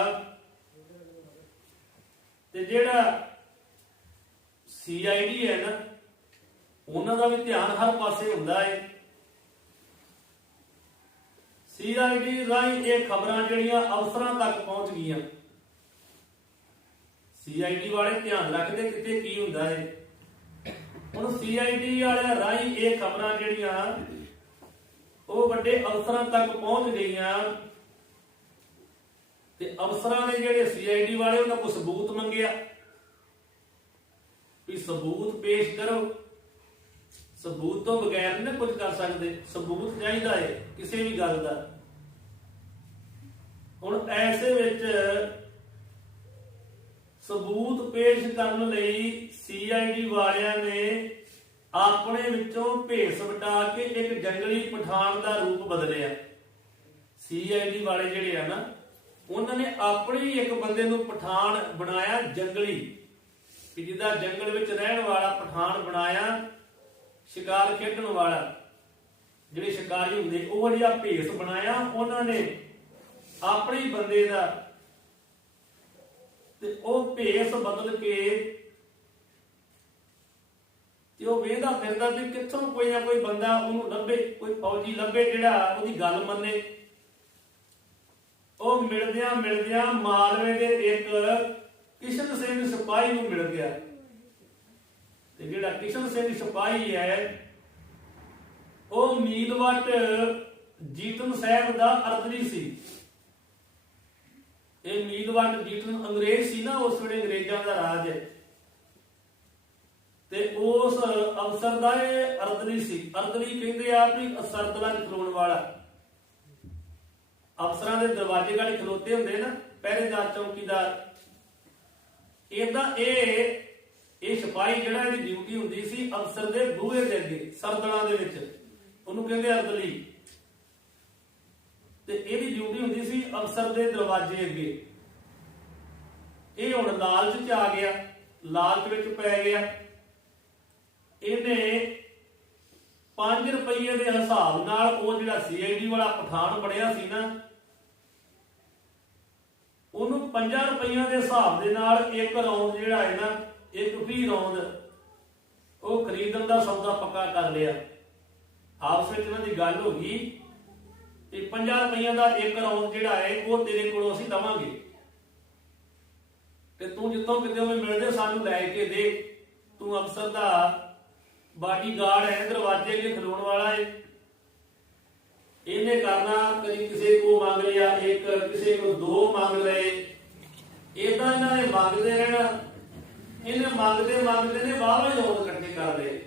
ਤੇ ਜਿਹੜਾ CID ਹੈ ਨਾ, ਉਹਨਾਂ ਦਾ ਵੀ ਧਿਆਨ ਹਰ ਪਾਸੇ ਹੁੰਦਾ ਹੈ। CID ਰਾਹੀਂ ਇਹ ਖਬਰਾਂ ਜਿਹੜੀਆਂ ਅਫਸਰਾਂ ਤੱਕ ਪਹੁੰਚ ਗਈਆਂ। CID ਵਾਲੇ ਧਿਆਨ ਰੱਖਦੇ ਕਿਤੇ ਕੀ ਹੁੰਦਾ ਹੈ। ਹੁਣ CID ਵਾਲਿਆਂ ਰਾਹੀਂ ਇਹ ਖਬਰਾਂ ਜਿਹੜੀਆਂ ਉਹ ਵੱਡੇ ਅਫਸਰਾਂ ਤੱਕ ਪਹੁੰਚ ਗਈਆਂ ਤੇ ਅਫਸਰਾਂ ਨੇ ਜਿਹੜੇ CID ਵਾਲੇ ਉਹਨਾਂ ਕੋਲ ਸਬੂਤ ਮੰਗਿਆ ਵੀ ਸਬੂਤ ਪੇਸ਼ ਕਰੋ। ਸਬੂਤ ਤੋਂ ਬਗੈਰ ਨਹੀਂ ਕੁਝ ਕਰ ਸਕਦੇ, ਸਬੂਤ ਚਾਹੀਦਾ ਹੈ ਕਿਸੇ ਵੀ ਗੱਲ ਦਾ। ਹੁਣ ਐਸੇ ਵਿੱਚ ਸਬੂਤ ਪੇਸ਼ ਕਰਨ ਲਈ CID ਵਾਲਿਆਂ ਨੇ ਆਪਣੇ ਵਿੱਚੋਂ ਭੇਸ ਵਟਾ ਕੇ ਇੱਕ ਜੰਗਲੀ ਪਠਾਨ ਦਾ ਰੂਪ ਬਦਲਿਆ। CID ਵਾਲੇ ਜਿਹੜੇ ਆ ਨਾ, ਉਹਨਾਂ ਨੇ ਆਪਣੀ ਇੱਕ ਬੰਦੇ ਨੂੰ ਪਠਾਨ ਬਣਾਇਆ ਜੰਗਲੀ, ਕਿ ਜਿਹਦਾ ਜੰਗਲ ਵਿੱਚ ਰਹਿਣ ਵਾਲਾ ਪਠਾਨ ਬਣਾਇਆ, ਸ਼ਿਕਾਰ ਖੇਡਣ ਵਾਲਾ, ਜਿਹੜੇ ਸ਼ਿਕਾਰੀ ਹੁੰਦੇ ਉਹ ਜਿਹਾ ਭੇਸ ਬਣਾਇਆ ਉਹਨਾਂ ਨੇ ਆਪਣੇ ਬੰਦੇ ਦਾ, ਤੇ ਉਹ ਭੇਸ ਬਦਲ ਕੇ ਤੇ ਉਹ ਵੇਖਦਾ ਫਿਰਦਾ ਵੀ ਕਿੱਥੋਂ ਕੋਈ ਨਾ ਕੋਈ ਬੰਦਾ ਉਹਨੂੰ ਲੱਭੇ, ਕੋਈ ਫੌਜੀ ਲੱਭੇ ਜਿਹੜਾ ਉਹਦੀ ਗੱਲ ਮੰਨੇ। ਉਹ ਮਿਲਦਿਆਂ ਮਿਲਦਿਆਂ ਮਾਲਵੇ ਦੇ ਇੱਕ ਕਿਸ਼ਨ ਸਿੰਘ ਸਿਪਾਹੀ ਨੂੰ ਮਿਲ ਗਿਆ, ਤੇ ਜਿਹੜਾ ਕਿਸ਼ਨ ਸਿੰਘ ਸਿਪਾਹੀ ਹੈ ਉਹ ਮੀਲਵਟ ਜੀਤਨ ਸਾਹਿਬ ਦਾ ਅਰਦਲੀ ਸੀ। ਇਹ ਮੀਲਵਟ ਜੀਤਨ ਅੰਗਰੇਜ਼ ਸੀ ਨਾ, ਉਸ ਵੇਲੇ ਅੰਗਰੇਜ਼ਾਂ ਦਾ ਰਾਜ ਹੈ, ਤੇ ਉਸ ਅਫਸਰ ਦਾ ਇਹ ਅਰਦਲੀ ਸੀ। ਅਰਦਲੀ ਕਹਿੰਦੇ ਆ ਵੀ ਸਰਦਲਾ ਚ ਖਲੋਣ ਵਾਲਾ, ਅਫਸਰਾਂ ਦੇ ਦਰਵਾਜ਼ੇ ਗਾੜੀ ਖਲੋਤੇ ਹੁੰਦੇ ਨਾ ਪਹਿਰੇਦਾਰ, ਚੌਕੀਦਾਰ, ਏਦਾਂ ਇਹ ਸਿਪਾਹੀ ਜਿਹੜਾ ਇਹਦੀ ਡਿਊਟੀ ਹੁੰਦੀ ਸੀ ਅਫਸਰ ਦੇ ਬੂਹੇ ਦੇ ਅੱਗੇ ਸਰਦਲਾਂ ਦੇ ਵਿੱਚ, ਉਹਨੂੰ ਕਹਿੰਦੇ ਅਰਦਲੀ, ਤੇ ਇਹਦੀ ਡਿਊਟੀ ਹੁੰਦੀ ਸੀ ਅਫਸਰ ਦੇ ਦਰਵਾਜ਼ੇ ਅੱਗੇ। ਇਹ ਹੁਣ ਲਾਲਚ ਚ ਆ ਗਿਆ, ਲਾਲਚ ਵਿੱਚ ਪੈ ਗਿਆ, ਇਹਨੇ 5 ਰੁਪਏ ਦੇ ਹਿਸਾਬ ਨਾਲ ਉਹ ਜਿਹੜਾ CID ਵਾਲਾ ਪਠਾਨ ਬਣਿਆ ਸੀ ਨਾ, ਉਹਨੂੰ 5 ਰੁਪਈਆਂ ਦੇ ਹਿਸਾਬ ਦੇ ਨਾਲ ਇੱਕ ਰੌਂਦ ਜਿਹੜਾ ਹੈ ਨਾ, ਇੱਕ ਵੀ ਰੌਂਦ ਉਹ ਖਰੀਦਣ ਦਾ ਸੌਦਾ ਪੱਕਾ ਕਰ ਲਿਆ। ਆਪਸ ਵਿੱਚ ਉਹਨਾਂ ਦੀ ਗੱਲ ਹੋ ਗਈ ਕਿ 5 ਰੁਪਈਆਂ ਦਾ ਇੱਕ ਰੌਂਦ ਜਿਹੜਾ ਹੈ ਉਹ ਤੇਰੇ ਕੋਲੋਂ ਅਸੀਂ ਦਵਾਂਗੇ, ਤੇ ਤੂੰ ਜਿੱਥੋਂ ਕਿਤੇ ਵੀ ਮਿਲਦੇ ਸਾਨੂੰ ਲੈ ਕੇ ਦੇ। ਤੂੰ ਅਫਸਰ ਦਾ ਬਾਡੀਗਾਰਡ ਹੈ, ਦਰਵਾਜ਼ੇ ਅੱਗੇ ਖਲੋਣ ਵਾਲਾ ਹੈ। ਇਹਨੇ ਕਰਨਾ, ਕਦੀ ਕਿਸੇ ਕੋ ਮੰਗ ਲਿਆ ਇੱਕ, ਕਿਸੇ ਕੋ 2 ਮੰਗ ਲਏ, ਏਦਾਂ ਇਹਨਾਂ ਨੇ ਮੰਗਦੇ ਰਹਿਣਾ। ਇਹਨੇ ਮੰਗਦੇ ਮੰਗਦੇ ਨੇ ਵਾਹਵਾ ਰੌਂਦ ਇਕੱਠੇ ਕਰ ਲਏ,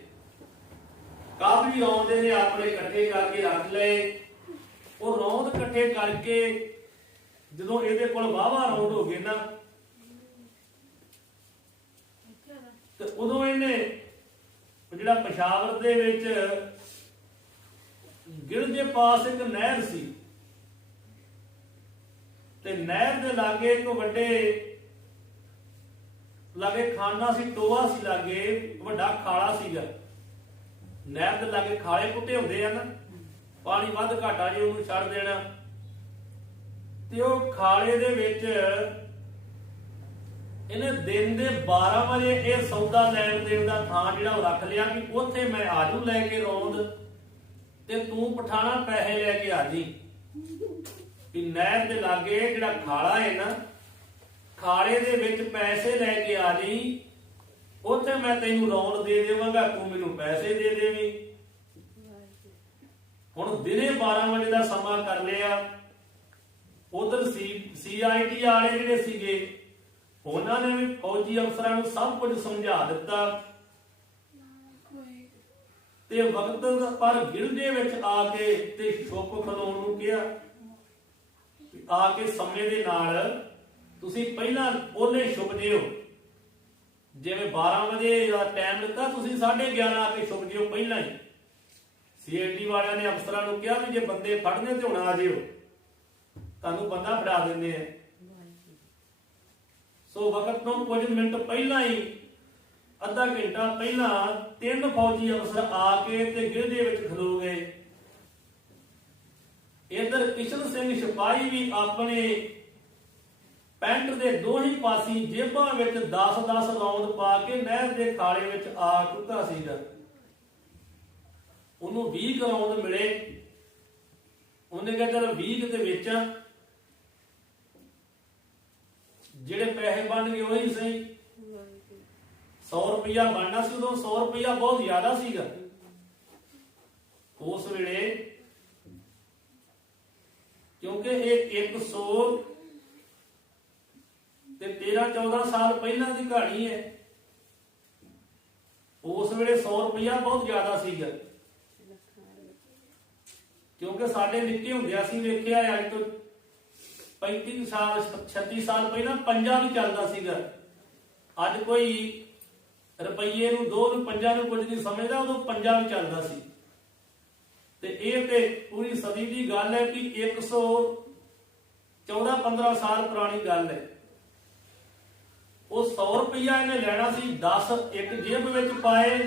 ਕਾਫੀ ਰੌਂਦ ਨੇ ਆਪਣੇ ਇਕੱਠੇ ਕਰਕੇ ਰੱਖ ਲਏ। ਉਹ ਰੌਂਦ ਇਕੱਠੇ ਕਰਕੇ ਜਦੋਂ ਇਹਦੇ ਕੋਲ ਵਾਹਵਾ ਰੌਂਦ ਹੋ ਗਏ ਨਾ, ਤੇ ਉਦੋਂ ਇਹਨੇ ਜਿਹੜਾ ਪਸ਼ਾਵਰ ਦੇ ਵਿੱਚ ਗਿਲ ਦੇ ਪਾਸ ਇੱਕ ਨਹਿਰ ਸੀ, ਤੇ ਨਹਿਰ ਦੇ ਲਾਗੇ ਇੱਕ ਵੱਡੇ ਲਾਗੇ ਖਾਨਾ ਸੀ, ਟੋਆ ਸੀ ਲਾਗੇ, ਵੱਡਾ ਖਾਲਾ ਸੀਗਾ। ਨਹਿਰ ਦੇ ਲਾਗੇ ਖਾਲੇ ਪੁੱਟੇ ਹੁੰਦੇ ਆ ਨਾ, ਪਾਣੀ ਵੱਧ ਘਾਟਾ ਜੇ ਉਹਨੂੰ ਛੱਡ ਦੇਣਾ, ਤੇ ਉਹ ਖਾਲੇ ਦੇ ਵਿੱਚ ਇਹਨੇ ਦਿਨ ਦੇ 12 ਵਜੇ ਇਹ ਸੌਦਾ ਲੈਣ ਦੇਣ ਦਾ ਥਾਂ ਜਿਹੜਾ ਉਹ ਰੱਖ ਲਿਆ ਕਿ ਉੱਥੇ ਮੈਂ ਆਜੂ ਲੈ ਕੇ ਰੌਂਦ, ਤੇ ਤੂੰ ਪਠਾਣਾ ਪੈਸੇ ਲੈ ਕੇ ਆ ਜੀ। ਕਿ ਨਹਿਰ ਦੇ ਲਾਗੇ ਜਿਹੜਾ ਖਾਲਾ ਹੈ ਨਾ, ਖਾਲੇ ਦੇ ਵਿੱਚ ਪੈਸੇ ਲੈ ਕੇ ਆ ਜੀ, ਉੱਥੇ ਮੈਂ ਤੈਨੂੰ ਰੌਂਦ ਦੇ ਦੇਵਾਂਗਾ, ਤੂੰ ਮੈਨੂੰ ਪੈਸੇ ਦੇ ਦੇਵੀਂ। ਹੁਣ ਦਿਨੇ 12 ਵਜੇ ਦਾ ਸਮਾਂ ਕਰ ਲਿਆ। ਉਧਰ CID ਵਾਲੇ ਜਿਹੜੇ ਸੀਗੇ ਉਹਨਾਂ ਨੇ ਵੀ ਫੌਜੀ ਅਫਸਰਾਂ ਨੂੰ ਸਭ ਕੁਝ ਸਮਝਾ ਦਿੱਤਾ, ਤੇ ਵਕਤ ਪਰ ਗਿਲ ਦੇ ਵਿੱਚ ਆ ਕੇ ਤੇ ਛੁਪ ਖਲੋਣ ਨੂੰ ਕਿਹਾ, ਆ ਕੇ ਸਮੇਂ ਦੇ ਨਾਲ ਤੁਸੀਂ ਪਹਿਲਾਂ ਉਹਨੇ ਛੁਪ ਜਿਓ, ਜਿਵੇਂ 12 ਵਜੇ ਦਾ ਟਾਈਮ ਦਿੱਤਾ, ਤੁਸੀਂ 11:30 ਆ ਕੇ ਛੁਪ ਜਿਓ ਪਹਿਲਾਂ ਹੀ। CID ਵਾਲਿਆਂ ਨੇ ਅਫਸਰਾਂ ਨੂੰ ਕਿਹਾ ਵੀ ਜੇ ਬੰਦੇ ਫੜਨੇ ਤੇ ਹੁਣ ਆ ਜਿਓ, ਤੁਹਾਨੂੰ ਬੰਦਾ ਫੜਾ ਦਿੰਦੇ ਆ। ਸੋ ਵਕਤ ਤੋਂ ਕੁਝ ਮਿੰਟ ਪਹਿਲਾਂ ਹੀ, ਅੱਧਾ ਘੰਟਾ ਪਹਿਲਾਂ 3 ਫੌਜੀ ਅਫਸਰ ਆ ਕੇ ਤੇ ਗਿਲ ਦੇ ਵਿੱਚ ਖਲੋ ਗਏ। ਇਧਰ ਕਿਸ਼ਨ ਸਿੰਘ ਸਿਪਾਹੀ ਵੀ ਆਪਣੇ ਪੈਂਟ ਦੇ ਦੋਹੀ ਪਾਸੀ ਜੇਬਾਂ ਵਿੱਚ 10-10 ਰੌਂਦ ਪਾ ਕੇ ਨਹਿਰ ਦੇ ਖਾਲੇ ਵਿੱਚ ਆ ਚੁੱਕਾ ਸੀਗਾ। ਉਹਨੂੰ 20 ਰੌਂਦ ਮਿਲੇ, ਉਹਨੇ ਕਿਹਾ ਚਲ 20 ਦੇ ਵਿੱਚ ਜਿਹੜੇ ਪੈਸੇ ਬਣ ਗਏ ਉਹੀ ਸਹੀ। 100 ਰੁਪਇਆ ਬਣਨਾ ਸੀ ਉਦੋਂ, 100 ਰੁਪਇਆ ਬਹੁਤ ਜ਼ਿਆਦਾ ਸੀਗਾ ਉਸ ਵੇਲੇ, ਕਿਉਂਕਿ ਇਹ 100 ਤੇ 13-14 ਸਾਲ ਪਹਿਲਾਂ ਦੀ ਕਹਾਣੀ ਹੈ। ਉਸ ਵੇਲੇ 100 ਰੁਪਇਆ ਬਹੁਤ ਜ਼ਿਆਦਾ ਸੀਗਾ, ਕਿਉਂਕਿ ਸਾਡੇ ਨਿੱਕੇ ਹੁੰਦੇ ਅਸੀਂ ਵੇਖਿਆ ਅੱਜ ਤੋਂ 35 ਸਾਲ 36 ਸਾਲ ਪਹਿਲਾਂ ਪੰਜਾ ਵੀ ਚੱਲਦਾ ਸੀਗਾ। ਅੱਜ ਕੋਈ ਰੁਪਈਏ ਨੂੰ 2 ਨੂੰ 5 ਨੂੰ ਕੁਝ ਨਹੀਂ ਸਮਝਦਾ, ਉਦੋਂ ਪੰਜਾ ਵੀ ਚੱਲਦਾ ਸੀ। ਤੇ ਇਹ ਤੇ ਪੂਰੀ ਸਦੀ ਦੀ ਗੱਲ ਹੈ ਕਿ 100 14-15 ਸਾਲ ਪੁਰਾਣੀ ਗੱਲ ਹੈ। ਉਹ 100 ਰੁਪਇਆ ਇਹਨੇ ਲੈਣਾ ਸੀ, 10 ਇੱਕ ਜੇਬ ਵਿੱਚ ਪਾਏ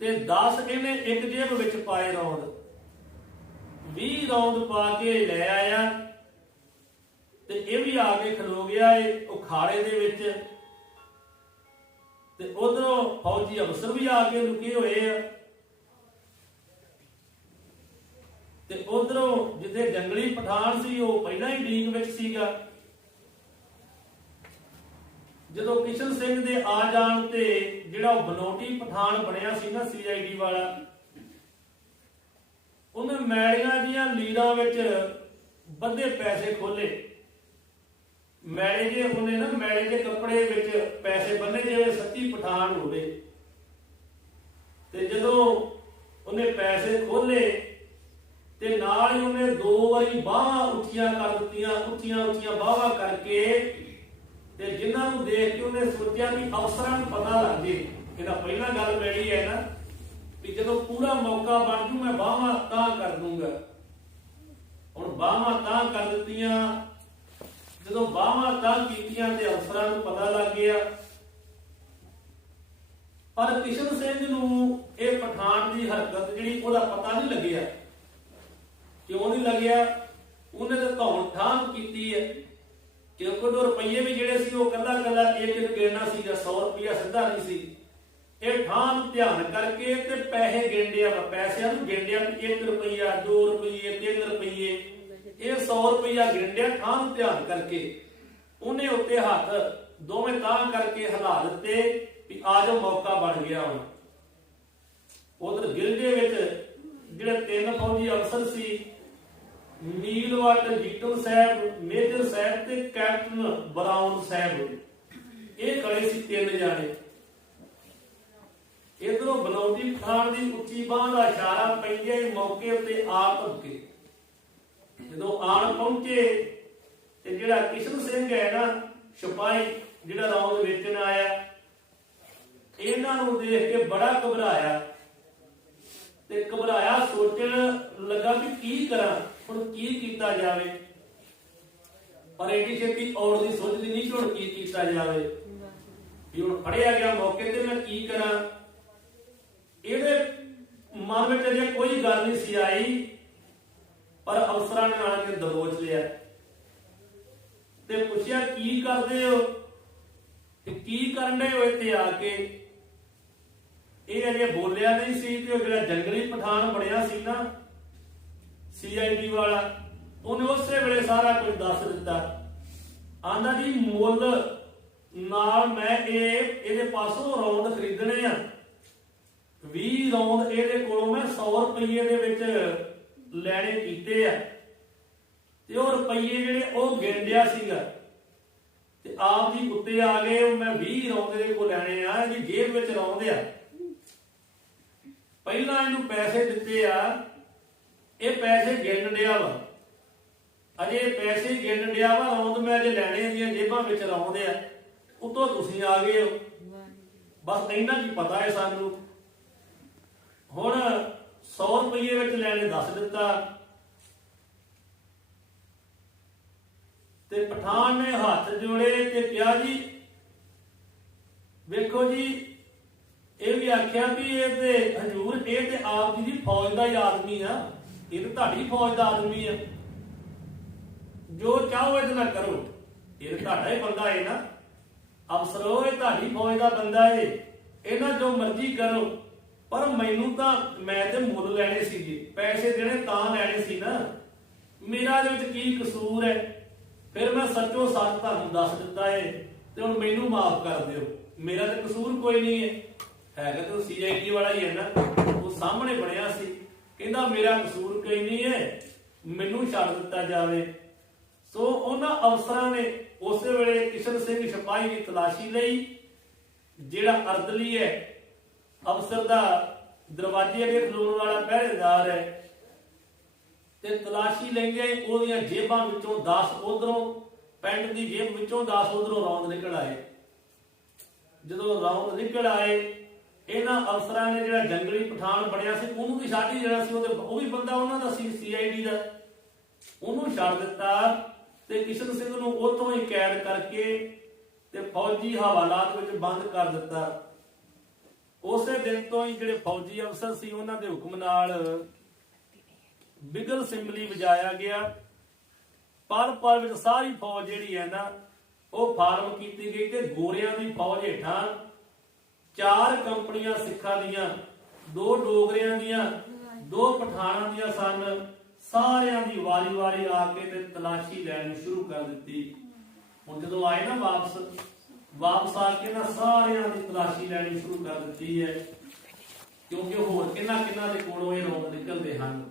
ਤੇ 10 ਇਹਨੇ ਇੱਕ ਜੇਬ ਵਿੱਚ ਪਾਏ ਰੌਂਦ। 20 ਰੌਂਦ ਪਾ ਕੇ ਲੈ ਆਇਆ ਤੇ ਇਹ ਵੀ ਆ ਕੇ ਖਲੋ ਗਿਆ ਉਹ ਖਾੜੇ ਦੇ ਵਿੱਚ। ਤੇ ਉਧਰੋਂ ਫੌਜੀ ਅਫਸਰ ਵੀ ਆ ਕੇ ਲੁਕੇ ਹੋਏ ਆ ਤੇ ਉਧਰੋਂ ਜਿੱਥੇ ਜੰਗਲੀ ਪਠਾਨ ਸੀ ਉਹ ਪਹਿਲਾਂ ਹੀ ਡੀਕ ਵਿੱਚ ਸੀਗਾ। ਜਦੋਂ ਕਿਸ਼ਨ ਸਿੰਘ ਦੇ ਆ ਜਾਣ ਤੇ ਜਿਹੜਾ ਉਹ ਬਨੋਟੀ ਪਠਾਨ ਬਣਿਆ ਸੀ ਨਾ CID ਵਾਲਾ, ਉਹਨੇ ਮੈਲੀਆਂ ਦੀਆਂ ਲੀਰਾਂ ਵਿੱਚ ਬੱਧੇ ਪੈਸੇ ਖੋਲੇ। ਮੈਲੇ ਜੇ ਉਹਨੇ ਨਾ ਮੈਲੇ ਦੇ ਕੱਪੜੇ ਵਿੱਚ ਪੈਸੇ ਬੰਨੇ ਜਿਵੇਂ ਸੱਚੀ ਪਠਾਨ ਹੋਵੇ। ਤੇ ਜਦੋਂ ਉਹਨੇ ਪੈਸੇ ਖੋਲੇ ਤੇ ਨਾਲ ਹੀ ਉਹਨੇ 2 ਵਾਰੀ ਬਾਹਾਂ ਉੱਚੀਆਂ ਕਰ ਦਿੱਤੀਆਂ, ਉੱਚੀਆਂ ਉੱਚੀਆਂ ਬਾਹਾਂ ਕਰਕੇ। ਤੇ ਜਿਨ੍ਹਾਂ ਨੂੰ ਦੇਖ ਕੇ ਉਹਨੇ ਸੋਚਿਆ ਵੀ ਅਫਸਰਾਂ ਨੂੰ ਪਤਾ ਲੱਗ ਜੇ। ਇਹਦਾ ਪਹਿਲਾਂ ਗੱਲ ਮਿਲੀ ਹੈ ਨਾ ਵੀ ਜਦੋਂ ਪੂਰਾ ਮੌਕਾ ਬਣ ਜੂ ਮੈਂ ਬਾਹਾਂ ਤਾਂ ਕਰ ਦੂੰਗਾ। ਹੁਣ ਬਾਹਾਂ ਤਾਂ ਕਰ ਦਿੱਤੀਆਂ। ਜਦੋਂ ਬਾਹਾਂ ਤਾਂ ਕੀਤੀਆਂ ਤੇ ਅਫਸਰਾਂ ਨੂੰ ਪਤਾ ਲੱਗ ਗਿਆ। ਪਰ ਕਿਸ਼ਨ ਸਿੰਘ ਨੂੰ ਇਹ ਪਠਾਨ ਦੀ ਹਰਕਤ ਜਿਹੜੀ ਉਹਦਾ ਪਤਾ ਨਹੀਂ ਲੱਗਿਆ। ਕਿਉਂ ਨਹੀਂ ਲੱਗਿਆ? ਉਹਨੇ ਤਾਂ ਧੌਣ ਠਾਣ ਕੀਤੀ ਹੈ। ਕਿਉਂਕਿ ਉਹ ਰੁਪਈਏ ਵੀ ਜਿਹੜੇ ਸੀ ਉਹ ਕੱਲਾ ਕੱਲਾ ਇੱਕ ਗਿਣਨਾ ਸੀਗਾ, 100 ਰੁਪਇਆ ਸਿੱਧਾ ਨਹੀਂ ਸੀ। ਇਹ ਠਾਣ ਧਿਆਨ ਕਰਕੇ ਤੇ ਪੈਸੇ ਗਿਣਦਿਆ ਵਾ, ਪੈਸਿਆਂ ਨੂੰ ਗਿਣਦਿਆ 1 ਰੁਪਈਆ 2 ਰੁਪਈਏ 3 ਰੁਪਈਏ, ਇਹ 100 ਰੁਪਈਆ ਗਿਣਦਿਆ ਠਾਣ ਧਿਆਨ ਕਰਕੇ। ਉਹਨੇ ਉੱਤੇ ਹੱਥ ਦੋਵੇਂ ਤਾਂ ਕਰਕੇ ਹਿਲਾ ਦਿੱਤੇ ਵੀ ਆ ਜਾਓ ਮੌਕਾ ਬਣ ਗਿਆ। ਹੁਣ ਉਧਰ ਗਿਲਡੇ ਵਿੱਚ ਜਿਹੜੇ 3 ਫੌਜੀ ਅਫਸਰ ਸੀ, ਨੀਲਵਟ ਜੀਤਨ ਸਾਹਿਬ, ਮੇਜਰ ਸਾਹਿਬ ਤੇ ਕੈਪਟਨ ਬਰਾਉਨ ਸਾਹਿਬ, ਇਹ ਖੜੇ ਸੀ 3 ਜਾਣੇ। ਇਧਰੋਂ ਬਨੌਟੀ ਪਠਾਨ ਦੀ ਉੱਚੀ ਬਾਂਹ ਦਾ ਇਸ਼ਾਰਾ ਪੈਂਦੇ ਮੌਕੇ ਉੱਤੇ ਆ ਧੁੱਕੇ। ਜਦੋਂ ਆਣ ਪਹੁੰਚੇ ਤੇ ਜਿਹੜਾ ਕਿਸ਼ਨ ਸਿੰਘ ਹੈ ਨਾ ਸਿਪਾਹੀ ਜਿਹੜਾ ਰੌਂਦ ਵੇਚਣ ਆਇਆ, ਇਹਨਾਂ ਨੂੰ ਦੇਖ ਕੇ ਬੜਾ ਘਬਰਾਇਆ ਤੇ ਘਬਰਾਇਆ ਸੋਚਣ ਲੱਗਾ ਵੀ ਕੀ ਕਰਾਂ, ਹੁਣ ਕੀ ਕੀਤਾ ਜਾਵੇ। ਪਰ ਐਡੀ ਛੇਤੀ ਔੜ ਦੀ ਸੋਚਦੀ ਨਹੀਂ ਕਿ ਹੁਣ ਕੀ ਕੀਤਾ ਜਾਵੇ, ਵੀ ਹੁਣ ਫੜਿਆ ਗਿਆ ਮੌਕੇ ਤੇ ਮੈਂ ਕੀ ਕਰਾਂ। ਇਹਦੇ ਮਨ ਵਿੱਚ ਅਜੇ ਕੋਈ ਗੱਲ ਨਹੀਂ ਸੀ ਆਈ, ਪਰ ਅਫਸਰਾਂ ਨੇ ਆਣ ਕੇ ਦਬੋਚ ਲਿਆ ਤੇ ਪੁੱਛਿਆ ਕੀ ਕਰਦੇ ਹੋ ਤੇ ਕੀ ਕਰਨ ਦੇ ਹੋ ਇੱਥੇ ਆ ਕੇ। ਇਹ ਅਜੇ ਬੋਲਿਆ ਨਹੀਂ ਸੀ ਤੇ ਉਹ ਜਿਹੜਾ ਜੰਗਲੀ ਪਠਾਨ ਬਣਿਆ ਸੀ ਨਾ CID ਵਾਲਾ, ਉਹਨੇ ਉਸੇ ਵੇਲੇ ਸਾਰਾ ਕੁਝ ਦੱਸ ਦਿੱਤਾ। ਆਂਦਾ ਜੀ ਮੁੱਲ ਨਾਲ ਮੈਂ ਇਹਦੇ ਪਾਸੋਂ ਰੌਂਦ ਖਰੀਦਣੇ ਆ, 20 ਰੌਂਦ ਇਹਦੇ ਕੋਲੋਂ ਮੈਂ 100 ਰੁਪਏ ਦੇ ਵਿੱਚ ਲੈਣੇ ਕੀਤੇ ਆ। ਤੇ ਉਹ ਰੁਪਈਏ ਜਿਹੜੇ ਉਹ ਗਿਣਦਿਆ ਸੀਗਾ ਤੇ ਆਪ ਜੀ ਉੱਤੇ ਆ ਗਏ। ਮੈਂ 20 ਰੌਂਦ ਦੇ ਕੋਲ ਲੈਣੇ ਆ, ਇਹਦੀ ਜੇਬ ਵਿੱਚ ਰੌਂਦ ਆ। ਪਹਿਲਾਂ ਇਹਨੂੰ ਪੈਸੇ ਦਿੱਤੇ ਆ, ਇਹ ਪੈਸੇ ਗਿਣ ਡਿਆ ਵਾ, ਅਜੇ ਪੈਸੇ ਗਿਣ ਡਿਆ ਵਾ, ਰੌਂਦ ਮੈਂ ਅਜੇ ਲੈਣੇ ਦੀਆਂ ਜੇਬਾਂ ਵਿੱਚ ਰੌਂਦ ਆ। ਉਤੋਂ ਤੁਸੀਂ ਆ ਗਏ ਹੋ, ਬਸ ਇੰਨਾ ਕੀ ਪਤਾ ਹੈ ਸਾਨੂੰ। ਹੁਣ 100 ਰੁਪਏ ਵਿੱਚ ਲੈਣੇ ਦੱਸ ਦਿੱਤਾ ਤੇ ਪਠਾਨ ਨੇ ਹੱਥ ਜੋੜੇ ਤੇ ਕਿਹਾ ਜੀ ਵੇਖੋ ਜੀ, ਇਹ ਵੀ ਆਖਿਆ ਵੀ ਇਹ ਤੇ ਹਜ਼ੂਰ ਇਹ ਤੇ ਆਪ ਜੀ ਦੀ ਫੌਜ ਦਾ ਹੀ ਆਦਮੀ ਆ, ਇਹ ਤੇ ਤੁਹਾਡੀ ਫੌਜ ਦਾ ਆਦਮੀ ਆ, ਜੋ ਚਾਹੋ ਇਹਦੇ ਨਾਲ ਕਰੋ, ਇਹ ਤੁਹਾਡਾ ਹੀ ਬੰਦਾ ਹੈ ਨਾ ਅਫਸਰੋ, ਇਹ ਤੁਹਾਡੀ ਫੌਜ ਦਾ ਬੰਦਾ ਹੈ, ਇਹਨਾਂ ਜੋ ਮਰਜ਼ੀ ਕਰੋ। ਪਰ ਮੈਨੂੰ ਤਾਂ ਮੈਂ ਤੇ ਮੁੱਲ ਲੈਣੇ ਸੀਗੇ, ਪੈਸੇ ਦੇਣੇ ਤਾਂ ਲੈਣੇ ਸੀ ਨਾ, ਮੇਰਾ ਇਹਦੇ ਵਿੱਚ ਕੀ ਕਸੂਰ ਹੈ। ਫਿਰ ਮੈਂ ਸੱਚੋ ਸੱਚ ਤੁਹਾਨੂੰ ਦੱਸ ਦਿੱਤਾ ਹੈ ਤੇ ਹੁਣ ਮੈਨੂੰ ਮਾਫ ਕਰ ਦਿਓ, ਮੇਰਾ ਤਾਂ ਕਸੂਰ ਕੋਈ ਨਹੀਂ ਹੈ। ਹੈਗਾ ਤਾਂ CID ਵਾਲਾ ਹੀ ਹੈ ਨਾ, ਉਹ ਸਾਹਮਣੇ ਬਣਿਆ ਸੀ, ਕਹਿੰਦਾ ਮੇਰਾ ਕਸੂਰ ਕੋਈ ਨਹੀਂ ਹੈ, ਮੈਨੂੰ ਛੱਡ ਦਿੱਤਾ ਜਾਵੇ। ਸੋ ਉਹਨਾਂ ਅਫਸਰਾਂ ਨੇ ਉਸੇ ਵੇਲੇ ਕਿਸ਼ਨ ਸਿੰਘ ਸਿਪਾਹੀ ਦੀ ਤਲਾਸ਼ੀ ਲਈ। ਜਿਹੜਾ ਅਰਦਲੀ ਹੈ ਅਫਸਰ ਦਾ ਦਰਵਾਜ਼ੇ ਅੱਗੇ ਖਲੋਣ ਵਾਲਾ ਪਹਿਰੇਦਾਰ ਹੈ, ਤੇ ਤਲਾਸ਼ੀ ਲੈਂਦੇ ਉਹਦੀਆਂ ਜੇਬਾਂ ਵਿੱਚੋਂ 10 ਉਧਰੋਂ ਪੈਂਟ ਦੀ ਜੇਬ ਵਿੱਚੋਂ 10 ਉਧਰੋਂ ਰੌਂਦ ਨਿਕਲ ਆਏ। ਜਦੋਂ ਰੌਂਦ ਨਿਕਲ ਆਏ, ਇਹਨਾਂ ਅਫਸਰਾਂ ਨੇ ਜਿਹੜਾ ਜੰਗਲੀ ਪਠਾਨ ਬਣਿਆ ਸੀ ਉਹਨੂੰ ਵੀ ਛੱਡ ਹੀ ਦੇਣਾ ਸੀ, ਉਹ ਵੀ ਬੰਦਾ ਉਹਨਾਂ ਦਾ ਸੀ CID ਦਾ, ਉਹਨੂੰ ਛੱਡ ਦਿੱਤਾ ਤੇ ਕਿਸ਼ਨ ਸਿੰਘ ਨੂੰ ਉੱਥੋਂ ਹੀ ਕੈਦ ਕਰਕੇ ਤੇ ਫੌਜੀ ਹਵਾਲਾਤ ਵਿੱਚ ਬੰਦ ਕਰ ਦਿੱਤਾ। ਉਸੇ ਦਿਨ ਤੋਂ ਹੀ ਜਿਹੜੇ ਫੌਜੀ ਅਫਸਰ ਸੀ ਉਹਨਾਂ ਦੇ ਹੁਕਮ ਨਾਲ ਬਿਗਲ ਸਿੰਬਲੀ ਵਜਾਇਆ ਗਿਆ। ਪਲ ਪਲ ਵਿੱਚ ਸਾਰੀ ਫੌਜ ਜਿਹੜੀ ਹੈ ਨਾ ਉਹ ਫਾਰਮ ਕੀਤੀ ਗਈ ਤੇ ਗੋਰਿਆਂ ਦੀ ਫੌਜ ਹੇਠਾਂ 4 ਕੰਪਨੀਆਂ ਸਿੱਖਾਂ ਦੀਆਂ, 2 ਡੋਗਰਿਆਂ ਦੀਆਂ, 2 ਪਠਾਨਾਂ ਦੀਆਂ ਸਨ। ਸਾਰਿਆਂ ਦੀ ਵਾਰੀ ਵਾਰੀ ਆ ਕੇ ਤੇ ਤਲਾਸ਼ੀ ਲੈਣੀ ਸ਼ੁਰੂ ਕਰ ਦਿੱਤੀ। ਹੁਣ ਜਦੋਂ ਆਏ ਨਾ ਵਾਪਸ ਆ ਕੇ ਨਾ ਸਾਰਿਆਂ ਦੀ ਤਲਾਸ਼ੀ ਲੈਣੀ ਸ਼ੁਰੂ ਕਰ ਦਿੱਤੀ ਹੈ, ਕਿਉਂਕਿ ਹੋਰ ਕਿੰਨਾ ਦੇ ਕੋਲੋਂ ਇਹ ਰੌਂਦ ਨਿਕਲਦੇ ਹਨ।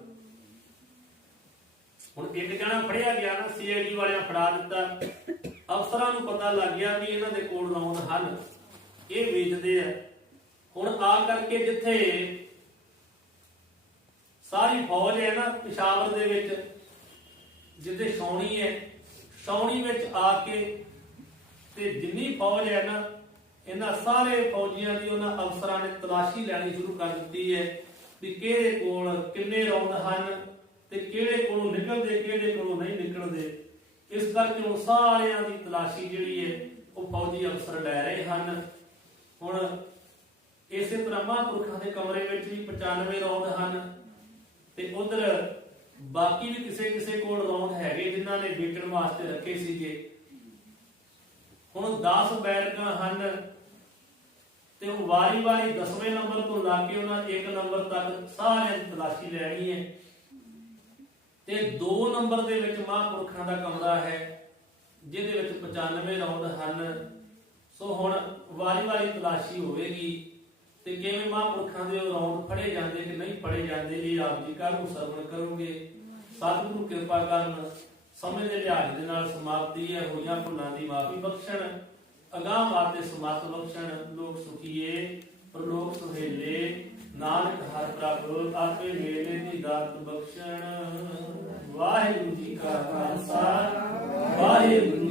ਹੁਣ ਇੱਕ ਜਣਾ ਫੜਿਆ ਗਿਆ ਨਾ, ਸੀਆਈਡੀ ਵਾਲਿਆਂ ਫੜਾ ਦਿੱਤਾ। ਅਫਸਰਾਂ ਨੂੰ ਪਤਾ ਲੱਗ ਗਿਆ ਵੀ ਇਹਨਾਂ ਦੇ ਕੋਲ ਰੌਂਦ ਹਨ, ਇਹ ਵੇਚਦੇ ਆ। ਹੁਣ ਆ ਕਰਕੇ ਜਿੱਥੇ ਸਾਰੀ ਫੌਜ ਹੈ ਨਾ ਪਿਸ਼ਾਵਰ ਦੇ ਵਿੱਚ, ਜਿੱਥੇ ਛਾਉਣੀ ਹੈ, ਛਾਉਣੀ ਵਿੱਚ ਆ ਕੇ ਤੇ ਜਿੰਨੀ ਫੌਜ ਹੈ ਨਾ ਇਹਨਾਂ ਸਾਰੇ ਫੌਜੀਆਂ ਦੀ ਉਹਨਾਂ ਅਫਸਰਾਂ ਨੇ ਤਲਾਸ਼ੀ ਲੈਣੀ ਸ਼ੁਰੂ ਕਰ ਦਿੱਤੀ ਹੈ ਵੀ ਕਿਹਦੇ ਕੋਲ ਕਿੰਨੇ ਰੌਂਦ ਹਨ ਤੇ ਕਿਹੜੇ ਕੋਲੋਂ ਨਿਕਲਦੇ ਕਿਹੜੇ ਕੋਲੋਂ ਨਹੀਂ ਨਿਕਲਦੇ। ਇਸ ਕਰਕੇ ਹੁਣ ਸਾਰਿਆਂ ਦੀ ਤਲਾਸ਼ੀ ਜਿਹੜੀ ਹੈ ਉਹ ਫੌਜੀ ਅਫਸਰ ਲੈ ਰਹੇ ਹਨ। ਹੁਣ ਇਸੇ ਤਰ੍ਹਾਂ ਮਹਾਂਪੁਰਖਾਂ ਦੇ ਕਮਰੇ ਵਿੱਚ ਵੀ 95 ਰੌਂਦ ਹਨ ਤੇ ਉਧਰ ਬਾਕੀ ਵੀ ਕਿਸੇ ਕੋਲ ਰੌਂਦ ਹੈਗੇ ਜਿਨ੍ਹਾਂ ਨੇ ਵੇਚਣ ਵਾਸਤੇ ਰੱਖੇ ਸੀਗੇ। ਹੁਣ 10 ਬੈਰਕਾਂ ਹਨ ਤੇ ਉਹ ਵਾਰੀ 10ਵੇਂ ਨੰਬਰ ਤੋਂ ਲਾ ਕੇ ਉਹਨਾਂ 1 ਨੰਬਰ ਤੱਕ ਸਾਰਿਆਂ ਦੀ ਤਲਾਸ਼ੀ ਲੈਣੀ ਹੈ। ਤੇ 2 ਨੰਬਰ ਦੇ ਵਿੱਚ ਮਹਾਂਪੁਰਖਾਂ ਦਾ ਕਮਰਾ ਹੈ ਜਿਹਦੇ ਵਿੱਚ 95 ਰੌਂਦ ਹਨ। ਸੋ ਹੁਣ ਵਾਰੀ ਤਲਾਸ਼ੀ ਹੋਵੇਗੀ ਤੇ ਕਿਵੇਂ ਮਹਾਂਪੁਰਖਾਂ ਦੇ ਰੌਂਦ ਫੜੇ ਜਾਂਦੇ ਕਿ ਨਹੀਂ ਫੜੇ ਜਾਂਦੇ ਇਹ ਆਪ ਜੀ ਕੱਲ ਨੂੰ ਸਰਵਣ ਕਰੋਗੇ। ਸਤਿਗੁਰੂ ਕਿਰਪਾ ਕਰਨ, ਸਮੇਂ ਦੇ ਲਿਹਾਜ਼ ਦੇ ਨਾਲ ਸਮਾਪਤੀ ਹੈ। ਹੋਈਆਂ ਭੁੱਲਾਂ ਦੀ ਮਾਫੀ ਬਖਸ਼ਣ, ਅਗਾਂਹ ਵਾਸਤੇ ਸਮਤ ਬਖਸ਼ਣ। ਲੋਕ ਸੁਖੀਏ ਪ੍ਰਲੋਕ ਸੁਹੇਲੇ, ਨਾਨਕ ਹਰਿ ਪ੍ਰਭ ਆਪੇ ਮੇਲੇ ਦੀ ਦਾਤ ਬਖਸ਼ਣ। ਵਾਹਿਗੁਰੂ ਜੀ ਕਾ ਖਾਲਸਾ, ਵਾਹਿਗੁਰੂ